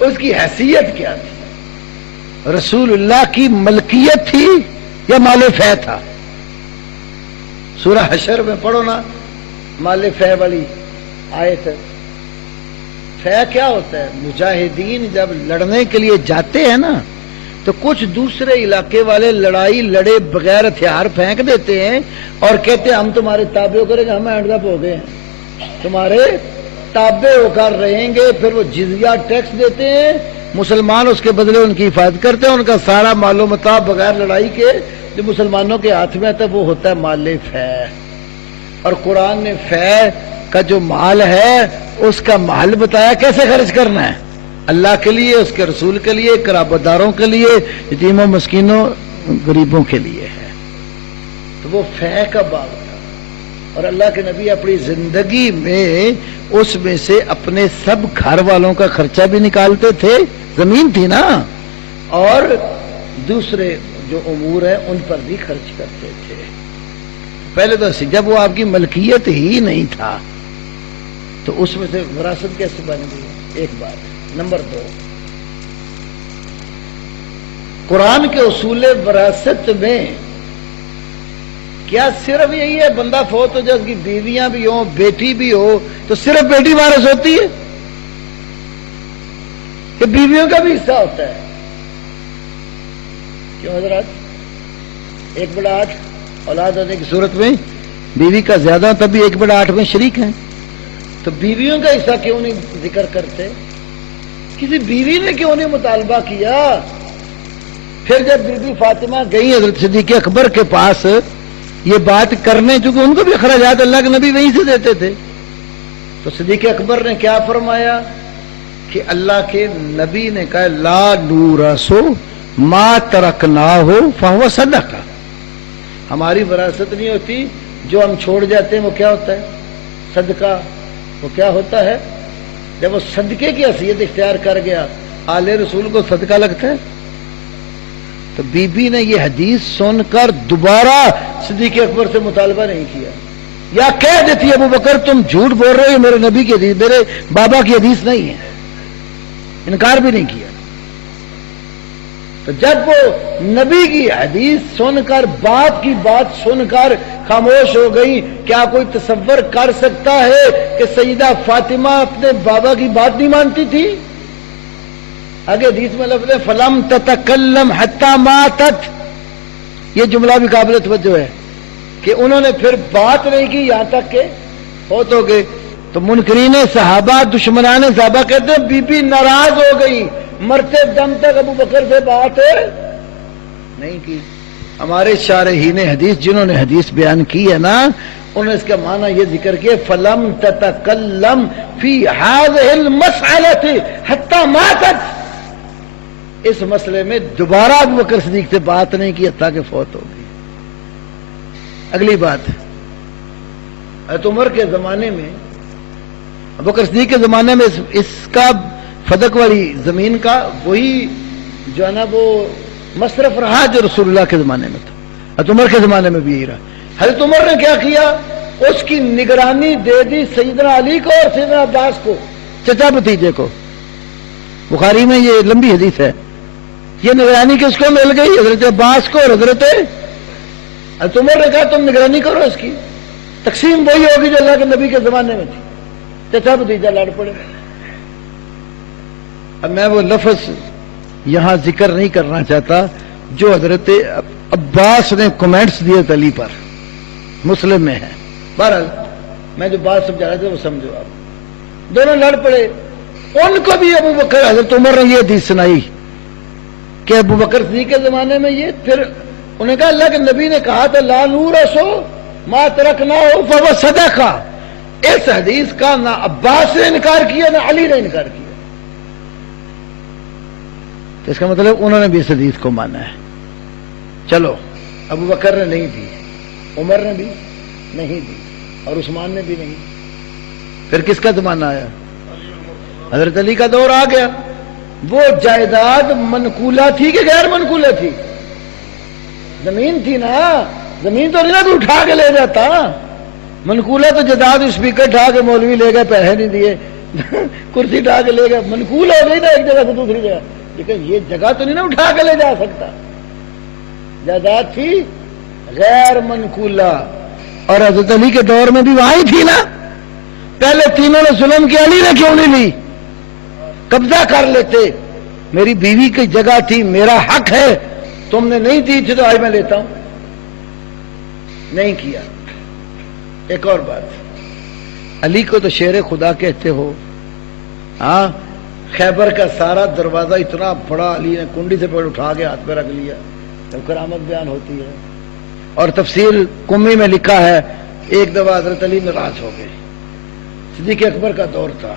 اس کی حیثیت کیا تھی؟ رسول اللہ کی ملکیت تھی یا مال فہ تھا؟ سورہ حشر میں پڑھو نا مال فہ والی آیت. فے کیا ہوتا ہے؟ مجاہدین جب لڑنے کے لیے جاتے ہیں نا تو کچھ دوسرے علاقے والے لڑائی لڑے بغیر ہتھیار پھینک دیتے ہیں اور کہتے ہیں ہم تمہارے تابع ہو کریں گے، ہم ہینڈ اپ ہو گئے ہیں، تمہارے تابع ہو کر رہیں گے. پھر وہ جزیہ ٹیکس دیتے ہیں، مسلمان اس کے بدلے ان کی حفاظت کرتے ہیں. ان کا سارا مال و متاع بغیر لڑائی کے جو مسلمانوں کے ہاتھ میں آتا ہے وہ ہوتا ہے مال فے. اور قرآن نے فے کا جو مال ہے اس کا مال بتایا کیسے خرچ کرنا ہے، اللہ کے لیے، اس کے رسول کے لیے، قرابت داروں کے لیے، یتیموں مسکینوں غریبوں کے لیے ہے. تو وہ فے کا باب تھا. اور اللہ کے نبی اپنی زندگی میں اس میں سے اپنے سب گھر والوں کا خرچہ بھی نکالتے تھے، زمین تھی نا، اور دوسرے جو امور ہیں ان پر بھی خرچ کرتے تھے. پہلے تو جب وہ آپ کی ملکیت ہی نہیں تھا تو اس میں سے وراثت کیسے بن گئی؟ ایک بات. نمبر 2، قرآن کے اصول وراثت میں کیا صرف یہی ہے بندہ فوت ہو جائے، اس کی بیویاں بھی ہوں، بیٹی بھی ہو تو صرف بیٹی وارث ہوتی ہے کہ بیویوں کا بھی حصہ ہوتا ہے؟ کیوں حضرات؟ 1/8 اولاد ہونے کی صورت میں بیوی کا زیادہ تب بھی 1/8 میں شریک ہیں. تو بیویوں کا حصہ کیوں نہیں ذکر کرتے؟ کسی بیوی نے کیوں نہیں مطالبہ کیا؟ پھر جب بی بی فاطمہ گئی حضرت صدیق اکبر کے پاس یہ بات کرنے، چونکہ ان کو بھی اخراجات اللہ کے نبی وہیں سے دیتے تھے، تو صدیق اکبر نے کیا فرمایا کہ اللہ کے نبی نے کہا لا نورثو ما ترکناہ فہو صدقہ. ہماری وراثت نہیں ہوتی، جو ہم چھوڑ جاتے ہیں وہ کیا ہوتا ہے؟ صدقہ. وہ کیا ہوتا ہے؟ جب وہ صدقے کی حیثیت اختیار کر گیا، آل رسول کو صدقہ لگتا ہے. تو بی بی نے یہ حدیث سن کر دوبارہ صدیق اکبر سے مطالبہ نہیں کیا، یا کہہ دیتی ابو بکر تم جھوٹ بول رہے ہو، میرے نبی کی حدیث، میرے بابا کی حدیث نہیں ہے. انکار بھی نہیں کیا. تو جب وہ نبی کی حدیث سن کر، باپ کی بات سن کر خاموش ہو گئی، کیا کوئی تصور کر سکتا ہے کہ سیدہ فاطمہ اپنے بابا کی بات نہیں مانتی تھی؟ آگے حدیث میں لفظ ہے فلم تتکلم حتی ماتت. یہ جملہ بھی قابل توجہ ہے کہ انہوں نے پھر بات نہیں کی یہاں تک کہ فوت ہو گئے. تو منکرین صحابہ، دشمنان صحابہ کہتے ہیں بی بی ناراض ہو گئی، مرتے دم تک ابو بکر سے بات نہیں کی. ہمارے شارحین حدیث جنہوں نے حدیث بیان کی ہے نا، انہوں نے اس کا معنی یہ ذکر کیا فلم تتکلم فی هذه المسألة حتی ماتت. اس مسئلے میں دوبارہ ابو بکر صدیق سے بات نہیں کی حتیٰ کہ فوت ہو گئی. اگلی بات، حضرت عمر کے زمانے میں، ابو بکر صدیق کے زمانے میں اس کا فدق والی زمین کا وہی جو ہے نا وہ مصرف رہا جو رسول اللہ کے زمانے میں تھا. حضرت عمر کے زمانے میں بھی یہی رہا. حضرت عمر نے کیا کیا؟ اس کی نگرانی دے دی سیدنا علی کو اور سیدنا عباس کو، چچا بھتیجے کو. بخاری میں یہ لمبی حدیث ہے. یہ نگرانی کس کو مل گئی؟ حضرت عباس کو اور حضرت عمر نے کہا تم نگرانی کرو اس کی، تقسیم وہی ہوگی جو اللہ کے نبی کے زمانے میں تھی. چچا بھتیجا لڑ پڑے. اب میں وہ لفظ یہاں ذکر نہیں کرنا چاہتا جو حضرت عباس نے کمنٹس دیے علی پر، مسلم میں ہے. بہرحال میں جو بات سمجھا رہا تھا وہ سمجھو آپ. دونوں لڑ پڑے. ان کو بھی ابو بکر، حضرت عمر نے یہ حدیث سنائی کہ ابو بکر صدیق کے زمانے میں یہ، پھر انہوں نے کہا اللہ کے نبی نے کہا تھا لا نورثو ما ترکناہ فہو صدقہ. اس حدیث کا نہ عباس نے انکار کیا نہ علی نے انکار کیا. تو اس کا مطلب انہوں نے بھی اس حدیث کو مانا ہے. چلو، ابو بکر نے نہیں دی، عمر نے بھی نہیں دی، اور عثمان نے بھی نہیں. پھر کس کا زمانہ آیا؟ حضرت علی کا دور آ گیا. وہ جائیداد منقولہ تھی کہ غیر منقولہ تھی؟ زمین تھی نا، زمین تو نہیں نا تو اٹھا کے لے جاتا. منقولہ تو جائیداد اسپیکر اٹھا کے مولوی لے گئے، پیسے نہیں دیے، کرسی اٹھا کے لے گئے، منقول ہو گئی نا ایک جگہ سے دوسری جگہ. لیکن یہ جگہ تو نہیں نا اٹھا کے لے جا سکتا. جائیداد تھی غیر منقولہ. اور حضرت علی کے دور میں بھی وہی تھی نا. پہلے تینوں نے ظلم کیا، علی نے کیوں نہیں لی؟ قبضہ کر لیتے، میری بیوی کی جگہ تھی، میرا حق ہے، تم نے نہیں دی تھی تو آج میں لیتا ہوں. نہیں کیا. ایک اور بات، علی کو تو شیر خدا کہتے ہو. ہاں، خیبر کا سارا دروازہ اتنا بڑا علی نے کنڈی سے پڑ اٹھا کے ہاتھ پہ رکھ لیا جب کرامت بیان ہوتی ہے. اور تفسیر قمی میں لکھا ہے ایک دفعہ حضرت علی ناراض ہو گئے. صدیق اکبر کا دور تھا،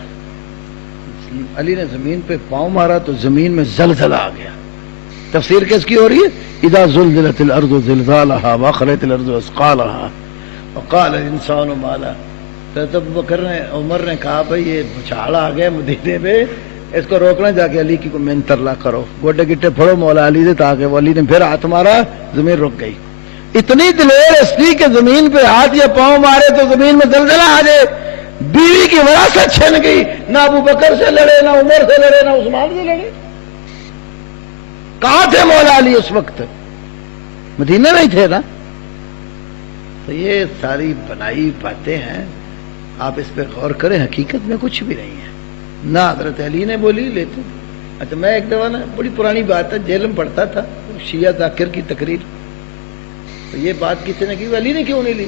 علی نے زمین پہ پاؤں مارا تو زمین میں زلزلہ آ گیا. تفسیر کس کی ہو رہی ہے؟ اذا زلزلت الارض زلزالها واخرجت الارض اثقالها وقال الانسان ما لها. تو بکر نے عمر نے کہا بھائی یہ بچھاڑ آ گیا مدینے میں، اس کو روکنا. جا کے علی کی کو منترلا کرو، گوڈے گٹے پھڑو مولا علی سے، تاکہ علی نے پھر ہاتھ مارا، زمین رک گئی. اتنی دلیر ہستی کہ زمین پہ ہاتھ یا پاؤں مارے تو زمین میں زلزلہ آ جائے. بیوی کی وراثت چھن گئی، نہ ابو بکر سے لڑے، نہ عمر سے لڑے، نہ عثمان سے لڑے. کہاں تھے مولا علی اس وقت؟ مدینہ میں ہی تھے نا. تو یہ ساری بنائی باتیں ہیں، آپ اس پہ غور کریں، حقیقت میں کچھ بھی نہیں ہے. نہ حضرت علی نے بولی لیتے. اچھا میں ایک دفعہ نا، بڑی پرانی بات ہے، جیل میں پڑھتا تھا، شیعہ ذاکر کی تقریر، تو یہ بات کسی نے کی، علی نے کیوں نہیں لی؟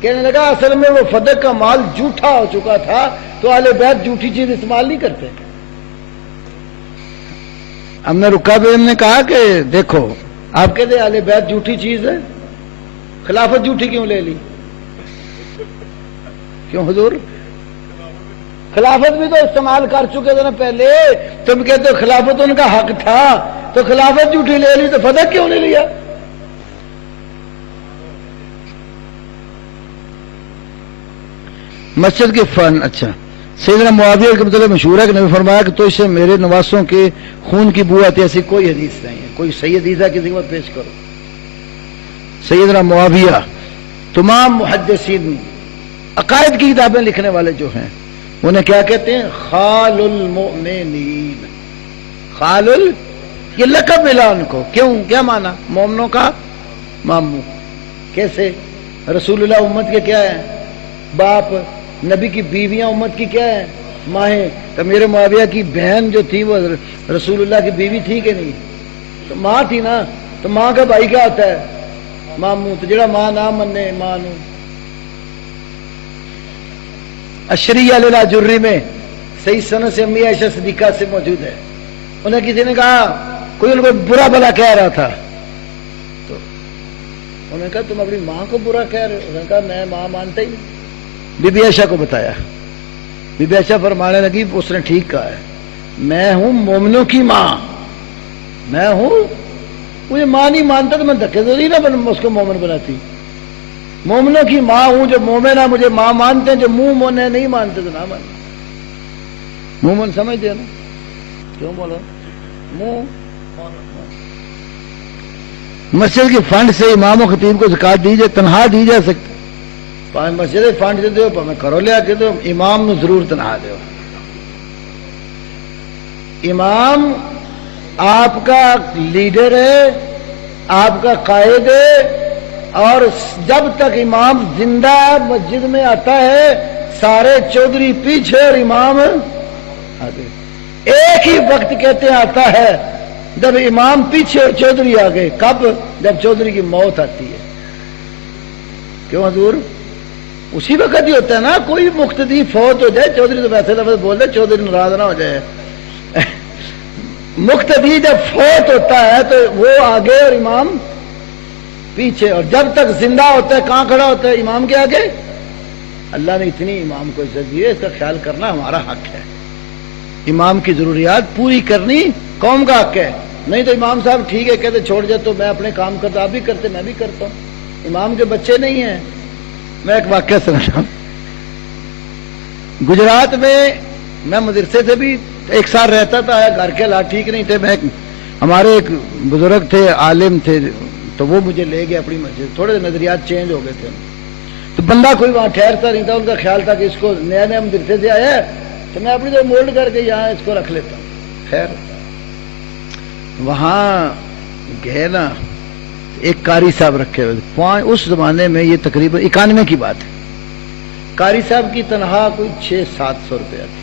کہنے لگا اصل میں وہ فدق کا مال جھوٹا ہو چکا تھا، تو اہل بیت جھوٹی چیز استعمال نہیں کرتے. ہم نے رکا بھی، ہم نے کہا کہ دیکھو آپ کہتے ہیں اہل بیت جھوٹی چیز ہے، خلافت جھوٹی کیوں لے لی؟ کیوں حضور؟ خلافت بھی تو استعمال کر چکے تھے نا پہلے. تم کہتے ہو خلافت ان کا حق تھا، تو خلافت جھوٹی لے لی تو فدق کیوں نہیں لیا؟ مسجد کے فن. اچھا، سیدنا معاویہ کے مطلب مشہور ہے کہ نبی فرمایا کہ تو اس سے میرے نواسوں کے خون کی بو آتی. ایسی کوئی حدیث نہیں ہے. کوئی صحیح حدیث ہے کسی وقت پیش کرو. سیدنا معاویہ، تمام محدثین عقائد کی کتابیں لکھنے والے جو ہیں انہیں کیا کہتے ہیں؟ خال المؤمنین. یہ لقب ملا ان کو. کیوں؟ کیا مانا؟ مومنوں کا ماموں. کیسے؟ رسول اللہ امت کے کیا ہیں؟ باپ. نبی کی بیویاں امت کی کیا ہیں؟ ماہیں. تو میرے معاویہ کی بہن جو تھی وہ رسول اللہ کی بیوی تھی کہ نہیں؟ تو ماں تھی نا. تو ماں کا بھائی کیا ہوتا ہے؟ ماموں. تو جڑا ماں نہ منے ماں نو. اشریہ للاجری میں صحیح سند سے امی عائشہ صدیقہ سے موجود ہے. انہیں کسی نے کہا، کوئی ان کو برا بلا کہہ رہا تھا، تو انہوں نے کہا تم اپنی ماں کو برا کہہ رہے ہو؟ انہوں نے کہا میں ماں مانتا ہی نہیں. بی بی عائشہ کو بتایا. بی بی عائشہ فرمانے لگی اس نے ٹھیک کہا ہے، میں ہوں مومنوں کی ماں. میں ہوں، مجھے ماں نہیں مانتا تو میں دھکے سے نہیں نا اس کو مومن بناتی. مومنوں کی ماں ہوں. جو مومن ہے مجھے ماں مانتے ہیں، جو منہ مونے نہیں مانتے تو نہ مانتے. مومن سمجھتے ہیں نا؟ کیوں بولو منہ. مسجد کے فنڈ سے امام و خطیب کو زکات دی جائے، تنہا دی جا سکتی. مسجد فنڈ دے دو، میں کرو لیا کے دو، امام نو ضرور تنہا دو. امام آپ کا لیڈر ہے، آپ کا قائد ہے، اور جب تک امام زندہ مسجد میں آتا ہے سارے چودھری پیچھے اور امام آگے. ایک ہی وقت کہتے ہیں آتا ہے جب امام پیچھے اور چودھری آگے. کب؟ جب چودھری کی موت آتی ہے. کیوں حضور؟ اسی وقت ہی ہوتا ہے نا. کوئی مقتدی فوت ہو جائے، چودھری تو ویسے لفظ بول دے، چودھری ناراض نہ ہو جائے. مقتدی جب فوت ہوتا ہے تو وہ آگے اور امام پیچھے. اور جب تک زندہ ہوتا ہے کہاں کھڑا ہوتا ہے؟ امام کے آگے. اللہ نے اتنی امام کو عزت دی ہے، اس کا خیال کرنا ہمارا حق ہے. امام کی ضروریات پوری کرنی قوم کا حق ہے. نہیں تو امام صاحب ٹھیک ہے کہتے چھوڑ جائے تو میں اپنے کام کرتا، آپ بھی کرتے میں بھی کرتا ہوں. امام کے بچے نہیں ہیں. میں ایک واقعہ سناتا ہوں. گجرات میں مدرسے سے بھی ایک سال رہتا تھا. گھر کے حالات ٹھیک نہیں تھے. ہمارے ایک بزرگ تھے، عالم تھے، تو وہ مجھے لے گئے اپنی مسجد. تھوڑے نظریات چینج ہو گئے تھے. تو بندہ کوئی وہاں ٹھہرتا نہیں تھا. ان کا خیال تھا کہ اس کو نیا نیا مدرسے سے آیا ہے تو میں اپنی تو مولڈ کر کے یہاں اس کو رکھ لیتا ہوں. خیر وہاں گئے نا، ایک قاری صاحب رکھے ہوئے. اس زمانے میں یہ تقریباً 91 کی بات ہے. قاری صاحب کی تنخواہ کوئی 600-700 روپیہ تھی.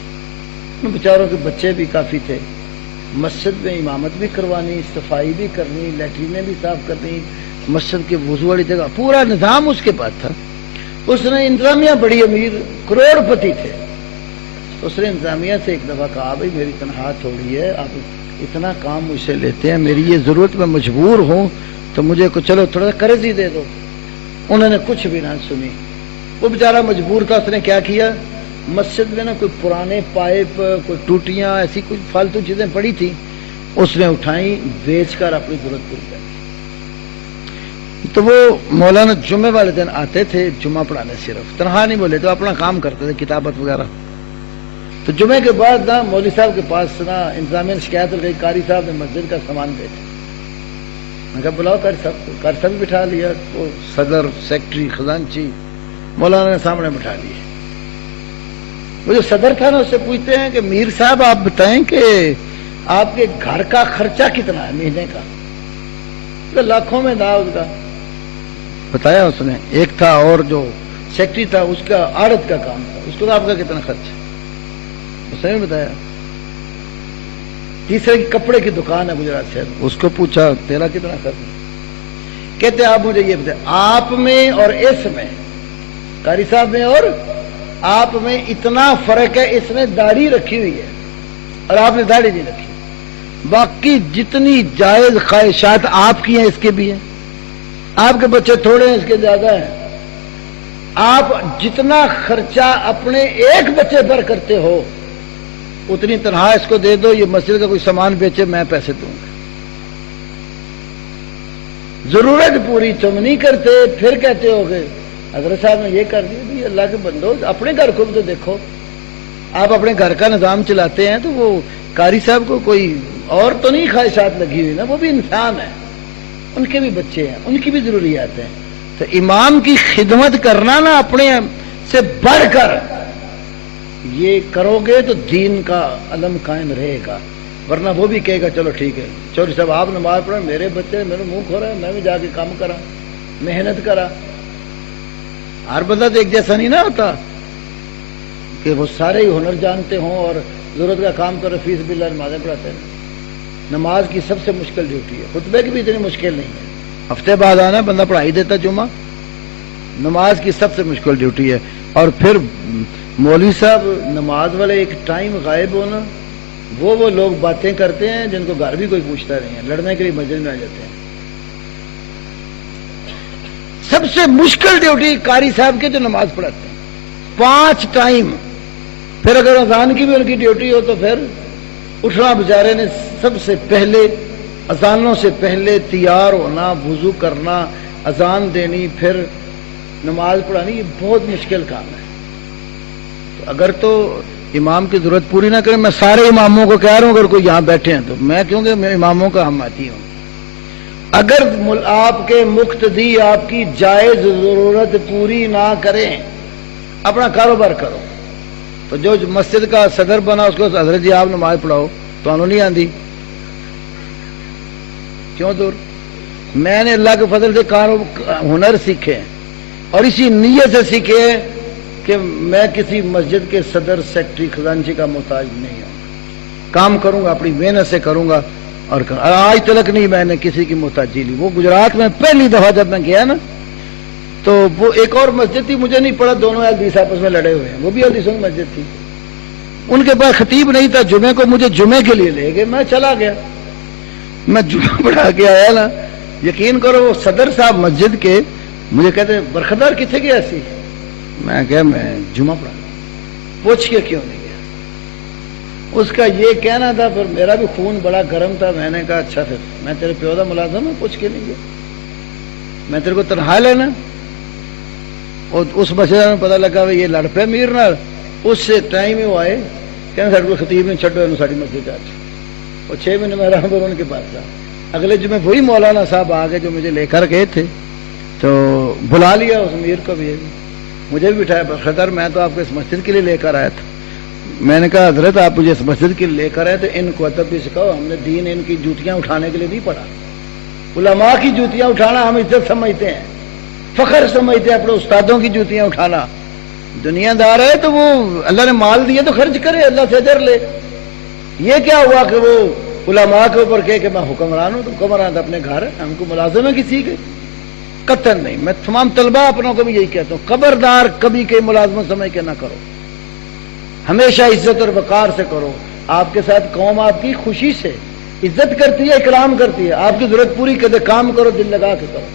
ان بیچاروں کے بچے بھی کافی تھے، مسجد میں امامت بھی کروانی، صفائی بھی کرنی، لیٹرینیں بھی صاف کرنی، مسجد کے وضو والی جگہ، پورا نظام اس کے پاس تھا۔ اس نے انتظامیہ بڑی امیر کروڑ پتی تھے، اس نے انتظامیہ سے ایک دفعہ کہا بھائی میری تنخواہ تھوڑی ہے، آپ اتنا کام مجھ سے لیتے ہیں، میری یہ ضرورت میں مجبور ہوں تو مجھے چلو تھوڑا قرض ہی دے دو۔ انہوں نے کچھ بھی نہ سنی، وہ بیچارہ مجبور تھا۔ اس نے کیا کیا، مسجد میں نا کوئی پرانے پائپ، کوئی ٹوٹیاں، ایسی کوئی فالتو چیزیں پڑی تھی، اس نے اٹھائیں، بیچ کر اپنی ضرورت پوری کر دی۔ تو وہ مولانا جمعے والے دن آتے تھے جمعہ پڑھانے، صرف تنہا نہیں بولے تو اپنا کام کرتے تھے، کتابت وغیرہ۔ تو جمعے کے بعد نا مولوی صاحب کے پاس نا انتظامیہ نے شکایت ہو گئی، قاری صاحب نے مسجد کا سامان بیچا۔ میں کہا بلاؤ قاری صاحب کو، قاری صاحب بھی بٹھا لیا، وہ صدر، سیکٹری، خزانچی مولانا نے سامنے بٹھا لیے۔ وہ جو صدر تھا نا اس سے پوچھتے ہیں کہ میر صاحب آپ بتائیں کہ آپ کے گھر کا خرچہ کتنا ہے مہینے کا؟ لاکھوں میں تھا اس کا، بتایا اس نے۔ ایک تھا اور جو سیکٹری تھا اس کا آڑت کا کام تھا، اس کو آپ کا کتنا خرچ ہے اس نے بتایا۔ تیسرے کی کپڑے کی دکان ہے گجرات سے، اس کو پوچھا تیرا کتنا خرچ ہے؟ کہتے آپ مجھے یہ بتائیں، آپ میں اور اس میں، قاری صاحب میں اور آپ میں اتنا فرق ہے، اس نے داڑھی رکھی ہوئی ہے اور آپ نے داڑھی نہیں رکھی، باقی جتنی جائز خواہشات آپ کی ہیں اس کے بھی ہیں، آپ کے بچے تھوڑے ہیں اس کے زیادہ ہیں، آپ جتنا خرچہ اپنے ایک بچے پر کرتے ہو اتنی تنخواہ اس کو دے دو، یہ مسجد کا کوئی سامان بیچے میں پیسے دوں گا۔ ضرورت پوری تم نہیں کرتے، پھر کہتے ہو کہ حضرت صاحب نے یہ کر دیا۔ بھی اللہ کے بندو اپنے گھر کو بھی تو دیکھو، آپ اپنے گھر کا نظام چلاتے ہیں تو وہ قاری صاحب کو کوئی اور تو نہیں خواہشات لگی ہوئی نا، وہ بھی انسان ہے، ان کے بھی بچے ہیں، ان کی بھی ضروریات ہیں۔ تو امام کی خدمت کرنا نا اپنے سے بڑھ کر یہ کرو گے تو دین کا علم قائم رہے گا، ورنہ وہ بھی کہے گا چلو ٹھیک ہے چودھری صاحب آپ نماز پڑھیں، میرے بچے میرے منہ کھو رہے ہیں، میں بھی جا کے کام کرا، محنت کرا۔ ہر بندہ تو ایک جیسا نہیں نہ ہوتا کہ وہ سارے ہی ہنر جانتے ہوں اور ضرورت کا کام کرو، فیس باللہ نمازیں پڑھاتے ہیں۔ نماز کی سب سے مشکل ڈیوٹی ہے، خطبے کی بھی اتنی مشکل نہیں ہے، ہفتے بعد آنا بندہ پڑھا ہی دیتا جمعہ۔ نماز کی سب سے مشکل ڈیوٹی ہے۔ اور پھر مولوی صاحب نماز والے ایک ٹائم غائب ہونا، وہ لوگ باتیں کرتے ہیں جن کو گھر بھی کوئی پوچھتا نہیں ہے، لڑنے کے لیے مسجد میں آ جاتے ہیں۔ سب سے مشکل ڈیوٹی قاری صاحب کے جو نماز پڑھاتے ہیں 5 ٹائم، پھر اگر اذان کی بھی ان کی ڈیوٹی ہو تو پھر اٹھنا، بیچارے نے سب سے پہلے اذانوں سے پہلے تیار ہونا، وضو کرنا، اذان دینی، پھر نماز پڑھانی، یہ بہت مشکل کام ہے۔ تو اگر تو امام کی ضرورت پوری نہ کریں، میں سارے اماموں کو کہہ رہا ہوں اگر کوئی یہاں بیٹھے ہیں تو میں کیونکہ میں اماموں کا ہم آتی ہوں، اگر آپ کے مقتدی آپ کی جائز ضرورت پوری نہ کریں، اپنا کاروبار کرو، تو جو مسجد کا صدر بنا اس کو حضرت جی آپ نماز پڑھاؤ تو انہوں نہیں آندی، کیوں دور؟ میں نے اللہ کے فضل سے ہنر سیکھے اور اسی نیت سے سیکھے کہ میں کسی مسجد کے صدر، سیکٹری، خزانچی کا محتاج نہیں ہوں، کام کروں گا اپنی محنت سے کروں گا، اور آج تک نہیں میں نے کسی کی محتاجی لی۔ وہ گجرات میں پہلی دفعہ جب میں گیا نا تو وہ ایک اور مسجد تھی، مجھے نہیں پڑا، دونوں حدیث آپس میں لڑے ہوئے ہیں، وہ بھی حدیثوں کی مسجد تھی، ان کے پاس خطیب نہیں تھا، جمعے کو مجھے جمعے کے لیے لے گئے، میں چلا گیا، میں جمعہ پڑھا کے آیا نا، یقین کرو وہ صدر صاحب مسجد کے مجھے کہتے برخدار کتنے گیا سی؟ میں کہا میں جمعہ پڑھا، پوچھ کے کیوں نہیں گیا؟ اس کا یہ کہنا تھا، پھر میرا بھی خون بڑا گرم تھا، میں نے کہا اچھا پھر میں تیرے پیودہ ملازم ہوں، پوچھ کے نہیں گیا، میں تیرے کو تنہا لینا۔ اور اس مسئلہ میں پتہ لگا یہ لڑ پہ میر نال، اس سے ٹائم ہی وہ آئے کہنا ساڑھے کو خطیب نے چھڑو انہوں ساڑھی مسجد آج، اور 6 مہینے میں رہا ان کے پاس تھا۔ اگلے جمعے وہی مولانا صاحب آگے جو مجھے لے کر گئے تھے، تو بلا لیا اس میر کو بھی، مجھے بھی بٹھایا، برخدار میں تو آپ کو اس مسجد کے لیے لے کر آیا تھا۔ میں نے کہا حضرت آپ مجھے اس مسجد کے لیے لے کر آئے تو ان کو ادب بھی سکھاؤ، ہم نے دین ان کی جوتیاں اٹھانے کے لیے نہیں پڑھا، علماء کی جوتیاں اٹھانا ہم عزت سمجھتے ہیں، فخر سمجھتے ہیں، اپنے استادوں کی جوتیاں اٹھانا دنیا دار ہے تو وہ اللہ نے مال دیا تو خرچ کرے، اللہ سے اجر لے۔ یہ کیا ہوا کہ وہ علماء کے اوپر کہ میں حکمران ہوں، تو حکمران تو اپنے گھر ہے، ہم کو ملازم ہے کسی کے؟ قطعاً نہیں۔ میں تمام طلبہ اپنوں کو بھی یہی کہتا ہوں، خبردار کبھی کوئی ملازمت سمجھ کے نہ کرو، ہمیشہ عزت اور وقار سے کرو۔ آپ کے ساتھ قوم آپ کی خوشی سے عزت کرتی ہے، اکرام کرتی ہے، آپ کی ضرورت پوری کرتے، کام کرو دل لگا کے کرو۔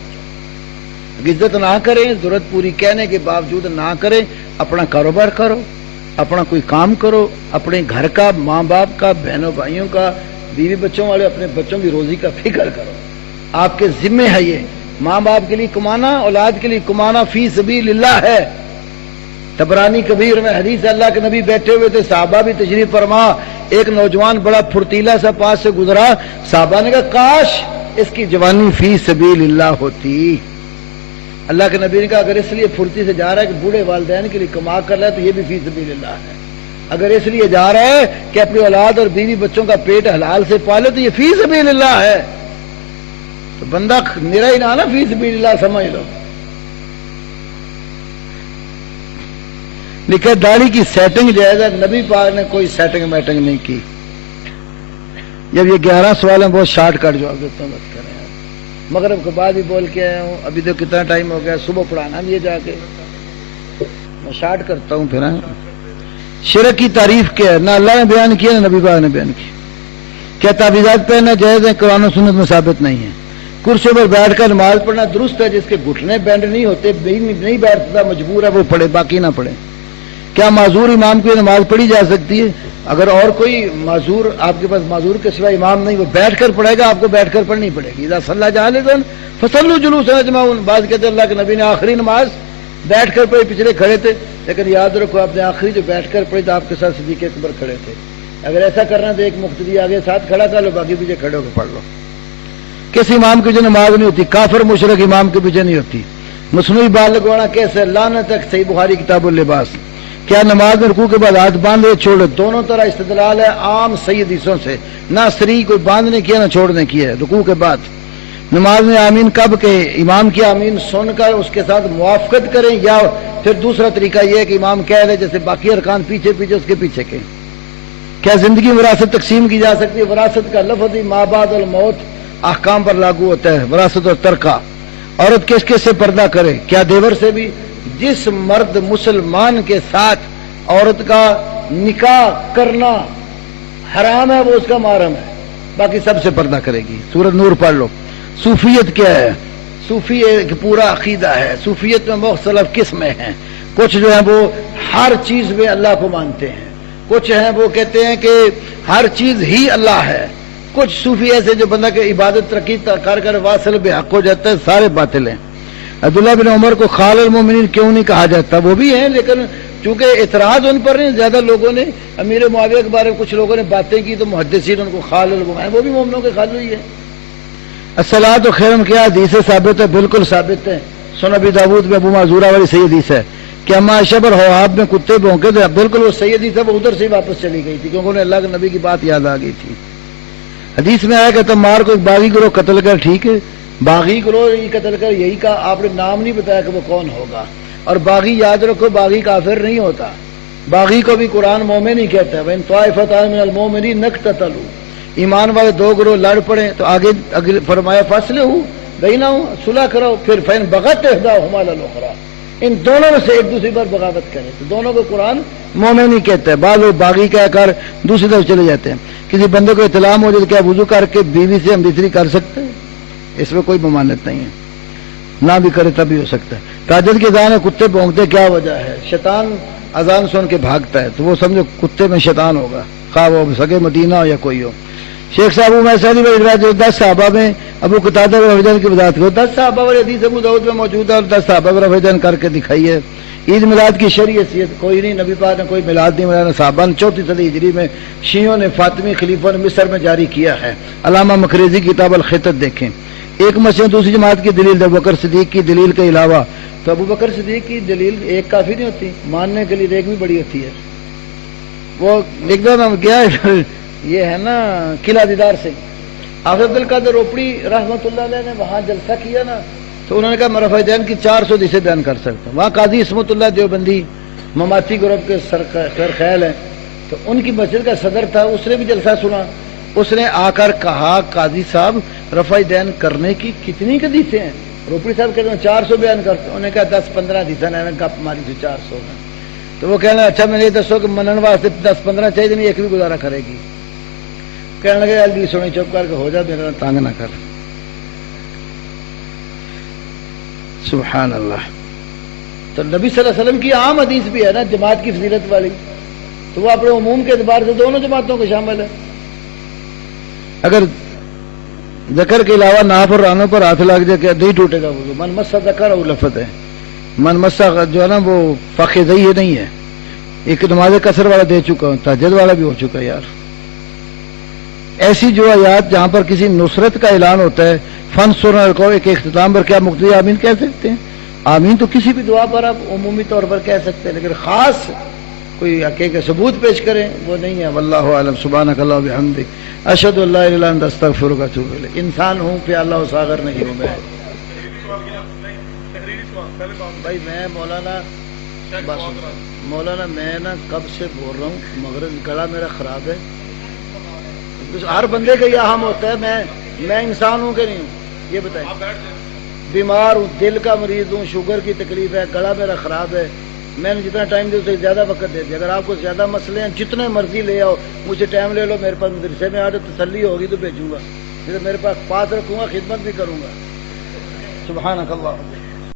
عزت نہ کریں، ضرورت پوری کہنے کے باوجود نہ کریں، اپنا کاروبار کرو، اپنا کوئی کام کرو، اپنے گھر کا، ماں باپ کا، بہنوں بھائیوں کا، بیوی بچوں والے اپنے بچوں کی روزی کا فکر کرو۔ آپ کے ذمے ہے یہ، ماں باپ کے لیے کمانا، اولاد کے لیے کمانا فی سبیل اللہ ہے۔ طبرانی کبیر میں حدیث، اللہ کے نبی بیٹھے ہوئے تھے، صحابہ بھی تشریف فرما، ایک نوجوان بڑا پھرتیلا سا پاس سے گزرا، صحابہ نے کہا کاش اس کی جوانی فی سبیل اللہ ہوتی۔ اللہ کے نبی نے کہا اگر اس لیے پھرتی سے جا رہا ہے کہ بوڑھے والدین کے لیے کما کر رہا ہے تو یہ بھی فی سبیل اللہ ہے، اگر اس لیے جا رہا ہے کہ اپنی اولاد اور بیوی بچوں کا پیٹ حلال سے پالے تو یہ فی سبیل اللہ ہے۔ تو بندہ میرا ہی نہ فی سبیل اللہ سمجھ لو۔ لکھا داڑھی کی سیٹنگ جائز ہے، نبی پاک نے کوئی سیٹنگ میٹنگ نہیں کی۔ جب یہ 11 سوال ہیں بہت شارٹ کٹ جواب دیتا ہوں، بات کریں۔ مغرب کے بعد بھی بول کے آیا ہوں، ابھی تو کتنا ٹائم ہو گیا، صبح پڑھانا بھی ہے جا کے، میں شارٹ کرتا ہوں پھر۔ شرک کی تعریف کیا ہے؟ نہ اللہ نے بیان کیا نہ نبی پاک نے بیان کی۔ کیا تعویذات پہننا جائز ہے؟ قرآن و سنت میں ثابت نہیں ہے۔ کرسی پر بیٹھ کر نماز پڑھنا درست ہے، جس کے گھٹنے بینڈ نہیں ہوتے، نہیں بیٹھتا، مجبور ہے وہ پڑھے، باقی نہ پڑھے۔ کیا معذور امام کی نماز پڑھی جا سکتی ہے؟ اگر اور کوئی معذور آپ کے پاس معذور کے سوا امام نہیں، وہ بیٹھ کر پڑھے گا، آپ کو بیٹھ کر پڑھنی پڑے گی۔ اذا صلی جالسا فصلوا جلوسا اجمعون۔ بعض کہتے ہیں اللہ کے نبی نے آخری نماز بیٹھ کر پڑھی، پچھلے کھڑے تھے، لیکن یاد رکھو آپ نے آخری جو بیٹھ کر پڑھی تو آپ کے ساتھ صدیق اکبر کھڑے تھے۔ اگر ایسا کرنا تو ایک مقتدی آگے ساتھ کھڑا کر لو، باقی پیچھے کھڑے ہو کے پڑھ لو۔ کس امام کی جو نماز نہیں ہوتی؟ کافر مشرک امام کے پیچھے نہیں ہوتی۔ مصنوعی بال لگوانا کیسے؟ لعنت تک، صحیح بخاری کتاب اللباس۔ کیا نماز میں رکوع کے بعد ہاتھ باندھے چھوڑے؟ دونوں طرح استدلال ہے عام صحیح حدیثوں سے، نہ صریح کوئی باندھنے کیا نہ چھوڑنے کی ہے۔ رکوع کے بعد نماز میں آمین کب کہ امام کی آمین سن کر اس کے ساتھ موافقت کریں، یا پھر دوسرا طریقہ یہ ہے کہ امام کہہ لے جیسے باقی ارکان پیچھے پیچھے اس کے پیچھے کے۔ کیا زندگی وراثت تقسیم کی جا سکتی ہے؟ وراثت کا لفظ ہی ما بعد الموت احکام پر لاگو ہوتا ہے، وراثت اور ترکہ۔ عورت کس کس سے پردہ کرے؟ کیا دیور سے بھی؟ جس مرد مسلمان کے ساتھ عورت کا نکاح کرنا حرام ہے وہ اس کا محرم ہے، باقی سب سے پردہ کرے گی۔ سورۃ نور پڑھ لو۔ صوفیت کیا ہے؟ صوفی ایک پورا عقیدہ ہے۔ صوفیت میں مختلف قسمیں ہیں، کچھ جو ہیں وہ ہر چیز میں اللہ کو مانتے ہیں، کچھ ہیں وہ کہتے ہیں کہ ہر چیز ہی اللہ ہے، کچھ صوفی ایسے جو بندہ کے عبادت ترقی کر کر واصل بے حق ہو جاتا ہے، سارے باطل ہیں۔ عبداللہ بن عمر کو خال المومنین کیوں نہیں کہا جاتا؟ وہ بھی ہیں لیکن چونکہ اعتراض ان پر نہیں، زیادہ لوگوں نے امیر معاویہ کے بارے میں کچھ لوگوں نے باتیں کی تو محدثین ان کو خال المومنین، وہ بھی مومنوں کے خال ہوئی ہے۔ الصلاۃ خیر کیا حدیث سے ثابت ہے؟ بالکل ثابت ہے، سنن ابی داؤد میں ابو معذورہ والی صحیح حدیث ہے کہ اما عائشہ پر حواب میں کتے بھونکے تھے، بالکل وہ صحیح حدیث ہے، وہ ادھر سے ہی واپس چلی گئی تھی کیونکہ انہیں اللہ کے نبی کی بات یاد آ گئی تھی۔ حدیث میں آیا کہ تمار کو ایک باغی گروہ قتل کر، ٹھیک ہے، باغی گروہ یہ قتل کر، یہی کہا، آپ نے نام نہیں بتایا کہ وہ کون ہوگا۔ اور باغی یاد رکھو، باغی کافر نہیں ہوتا، باغی کو بھی قرآن مومن نہیں کہتا ہے۔ وَإِن طَائِفَتَانِ مِنَ الْمُؤْمِنِينَ اقْتَتَلُوا، ایمان والے دو گروہ لڑ پڑے تو آگے فرمایا فَأَصْلِحُوا بَيْنَهُمْ، صلح کرو، پھر فَإِن بَغَتْ إِحْدَاهُمَا عَلَى الْأُخْرَىٰ، ان دونوں میں سے ایک دوسرے پر بغاوت کرے تو دونوں کو قرآن مومن نہیں کہتا ہے۔ بعض لوگ باغی کہہ کر دوسری طرف چلے جاتے ہیں۔ کسی بندے کو اطلاع ہو جائے تو کیا وضو کر کے بیوی سے ہم دوسری کر سکتے ہیں؟ اس میں کوئی ممانعت نہیں ہے، نہ بھی کرے تب بھی ہو سکتا ہے۔ تہجد کی اذان میں کتے بھونکتے کیا وجہ ہے؟ شیطان اذان سن کے بھاگتا ہے تو وہ سمجھو کتے میں شیطان ہوگا، خواہ وہ سگے مدینہ ہو یا کوئی ہو۔ شیخ صاحب میں 10 صحابہ میں ابو قتادہ اور رفع کی وضاحت کرو۔ 10 صحابہ والی حدیث ابو داؤد میں موجود ہے اور 10 صحابہ پر رفع کر کے دکھائی ہے۔ عید میلاد کی شرعی حیثیت کوئی نہیں، نبی پاک نے کوئی میلاد نہیں منایا، صحابہ نے 34 صدی ہجری میں شیعوں نے فاطمی خلیفہ نے مصر میں جاری کیا ہے۔ علامہ مقریزی کتاب الخطط دیکھیں۔ ایک مسجد دوسری جماعت کی دلیل ابو بکر صدیق کی دلیل کے علاوہ، تو ابو بکر صدیق کی دلیل ایک کافی نہیں ہوتی، ماننے کے لیے ایک بھی بڑی ہوتی ہے۔ وہ ایک دم گیا یہ ہے نا قلعہ دیدار سے، حافظ عبد القادر روپڑی رحمۃ اللہ علیہ نے وہاں جلسہ کیا نا، تو انہوں نے کہا میں رفع دین کی 400 حدیثیں بیان کر سکتا ہوں۔ وہاں قاضی عصمت اللہ دیوبندی مماتی گروپ کے سر خیال ہیں، تو ان کی مسجد کا صدر تھا، اس نے بھی جلسہ سنا. اس نے آ کر کہا قاضی صاحب رفع دین کرنے کی کتنی حدیثیں ہیں؟ روپڑی صاحب کہتے ہیں 400 بیان کرتے ہیں. انہوں نے کہا 10-15 حدیثیں ہیں، گپ ماری تھی 400 میں. تو وہ کہنا اچھا میں یہ دسو کہ منن واسطے 10-15 چاہیے نہیں، ایک بھی گزارا کرے گی. کہنے لگے علی سونی چپ کر کے ہو جا، میرا تانگ نہ کر. سبحان اللہ. تو نبی صلی اللہ علیہ وسلم کی عام حدیث بھی ہے نا جماعت کی فضیلت والی، تو وہ اپنے عموم کے اعتبار سے دونوں جماعتوں کو شامل ہے. اگر ذکر کے علاوہ ناف اور رانوں پر ہاتھ لگ جائے کہ نہیں ٹوٹے گا وضو. من مسا ذکر وہ لفظ ہے، من مسا جو ہے نا وہ فخذی نہیں ہے. ایک نماز قصر والا دے چکا ہوں، تہجد والا بھی ہو چکا ہے یار. ایسی جو آیات جہاں پر کسی نصرت کا اعلان ہوتا ہے، فن سنر کو ایک اختتام پر کیا مقتدی آمین کہہ سکتے ہیں؟ آمین تو کسی بھی دعا پر آپ عمومی طور پر کہہ سکتے ہیں، لیکن خاص کوئی حقیقت ثبوت پیش کریں وہ نہیں ہے. واللہ اعلم. سبحانک اللہ و بحمدک، اشہد ان لا الہ الا انت استغفرک و اتوب الیک. انسان ہوں پہ اللہ ساغر نہیں ہوں میں. بھائی میں مولانا میں نا کب سے بول رہا ہوں، مغرب گلا میرا خراب ہے. ہر بندے کا یہ اہم ہوتا ہے میں انسان ہوں کہ نہیں ہوں، یہ بتائیں. بیمار ہوں، دل کا مریض ہوں، شوگر کی تکلیف ہے، گلا میرا خراب ہے. میں نے جتنا ٹائم دیا اسے زیادہ وقت دے دیا. اگر آپ کو زیادہ مسئلے ہیں جتنے مرضی لے آؤ، مجھ سے ٹائم لے لو، میرے پاس مدرسے میں آ جاؤ، تسلی ہوگی تو بھیجوں گا، میرے پاس رکھوں گا، خدمت بھی کروں گا. سبحانک اللہ.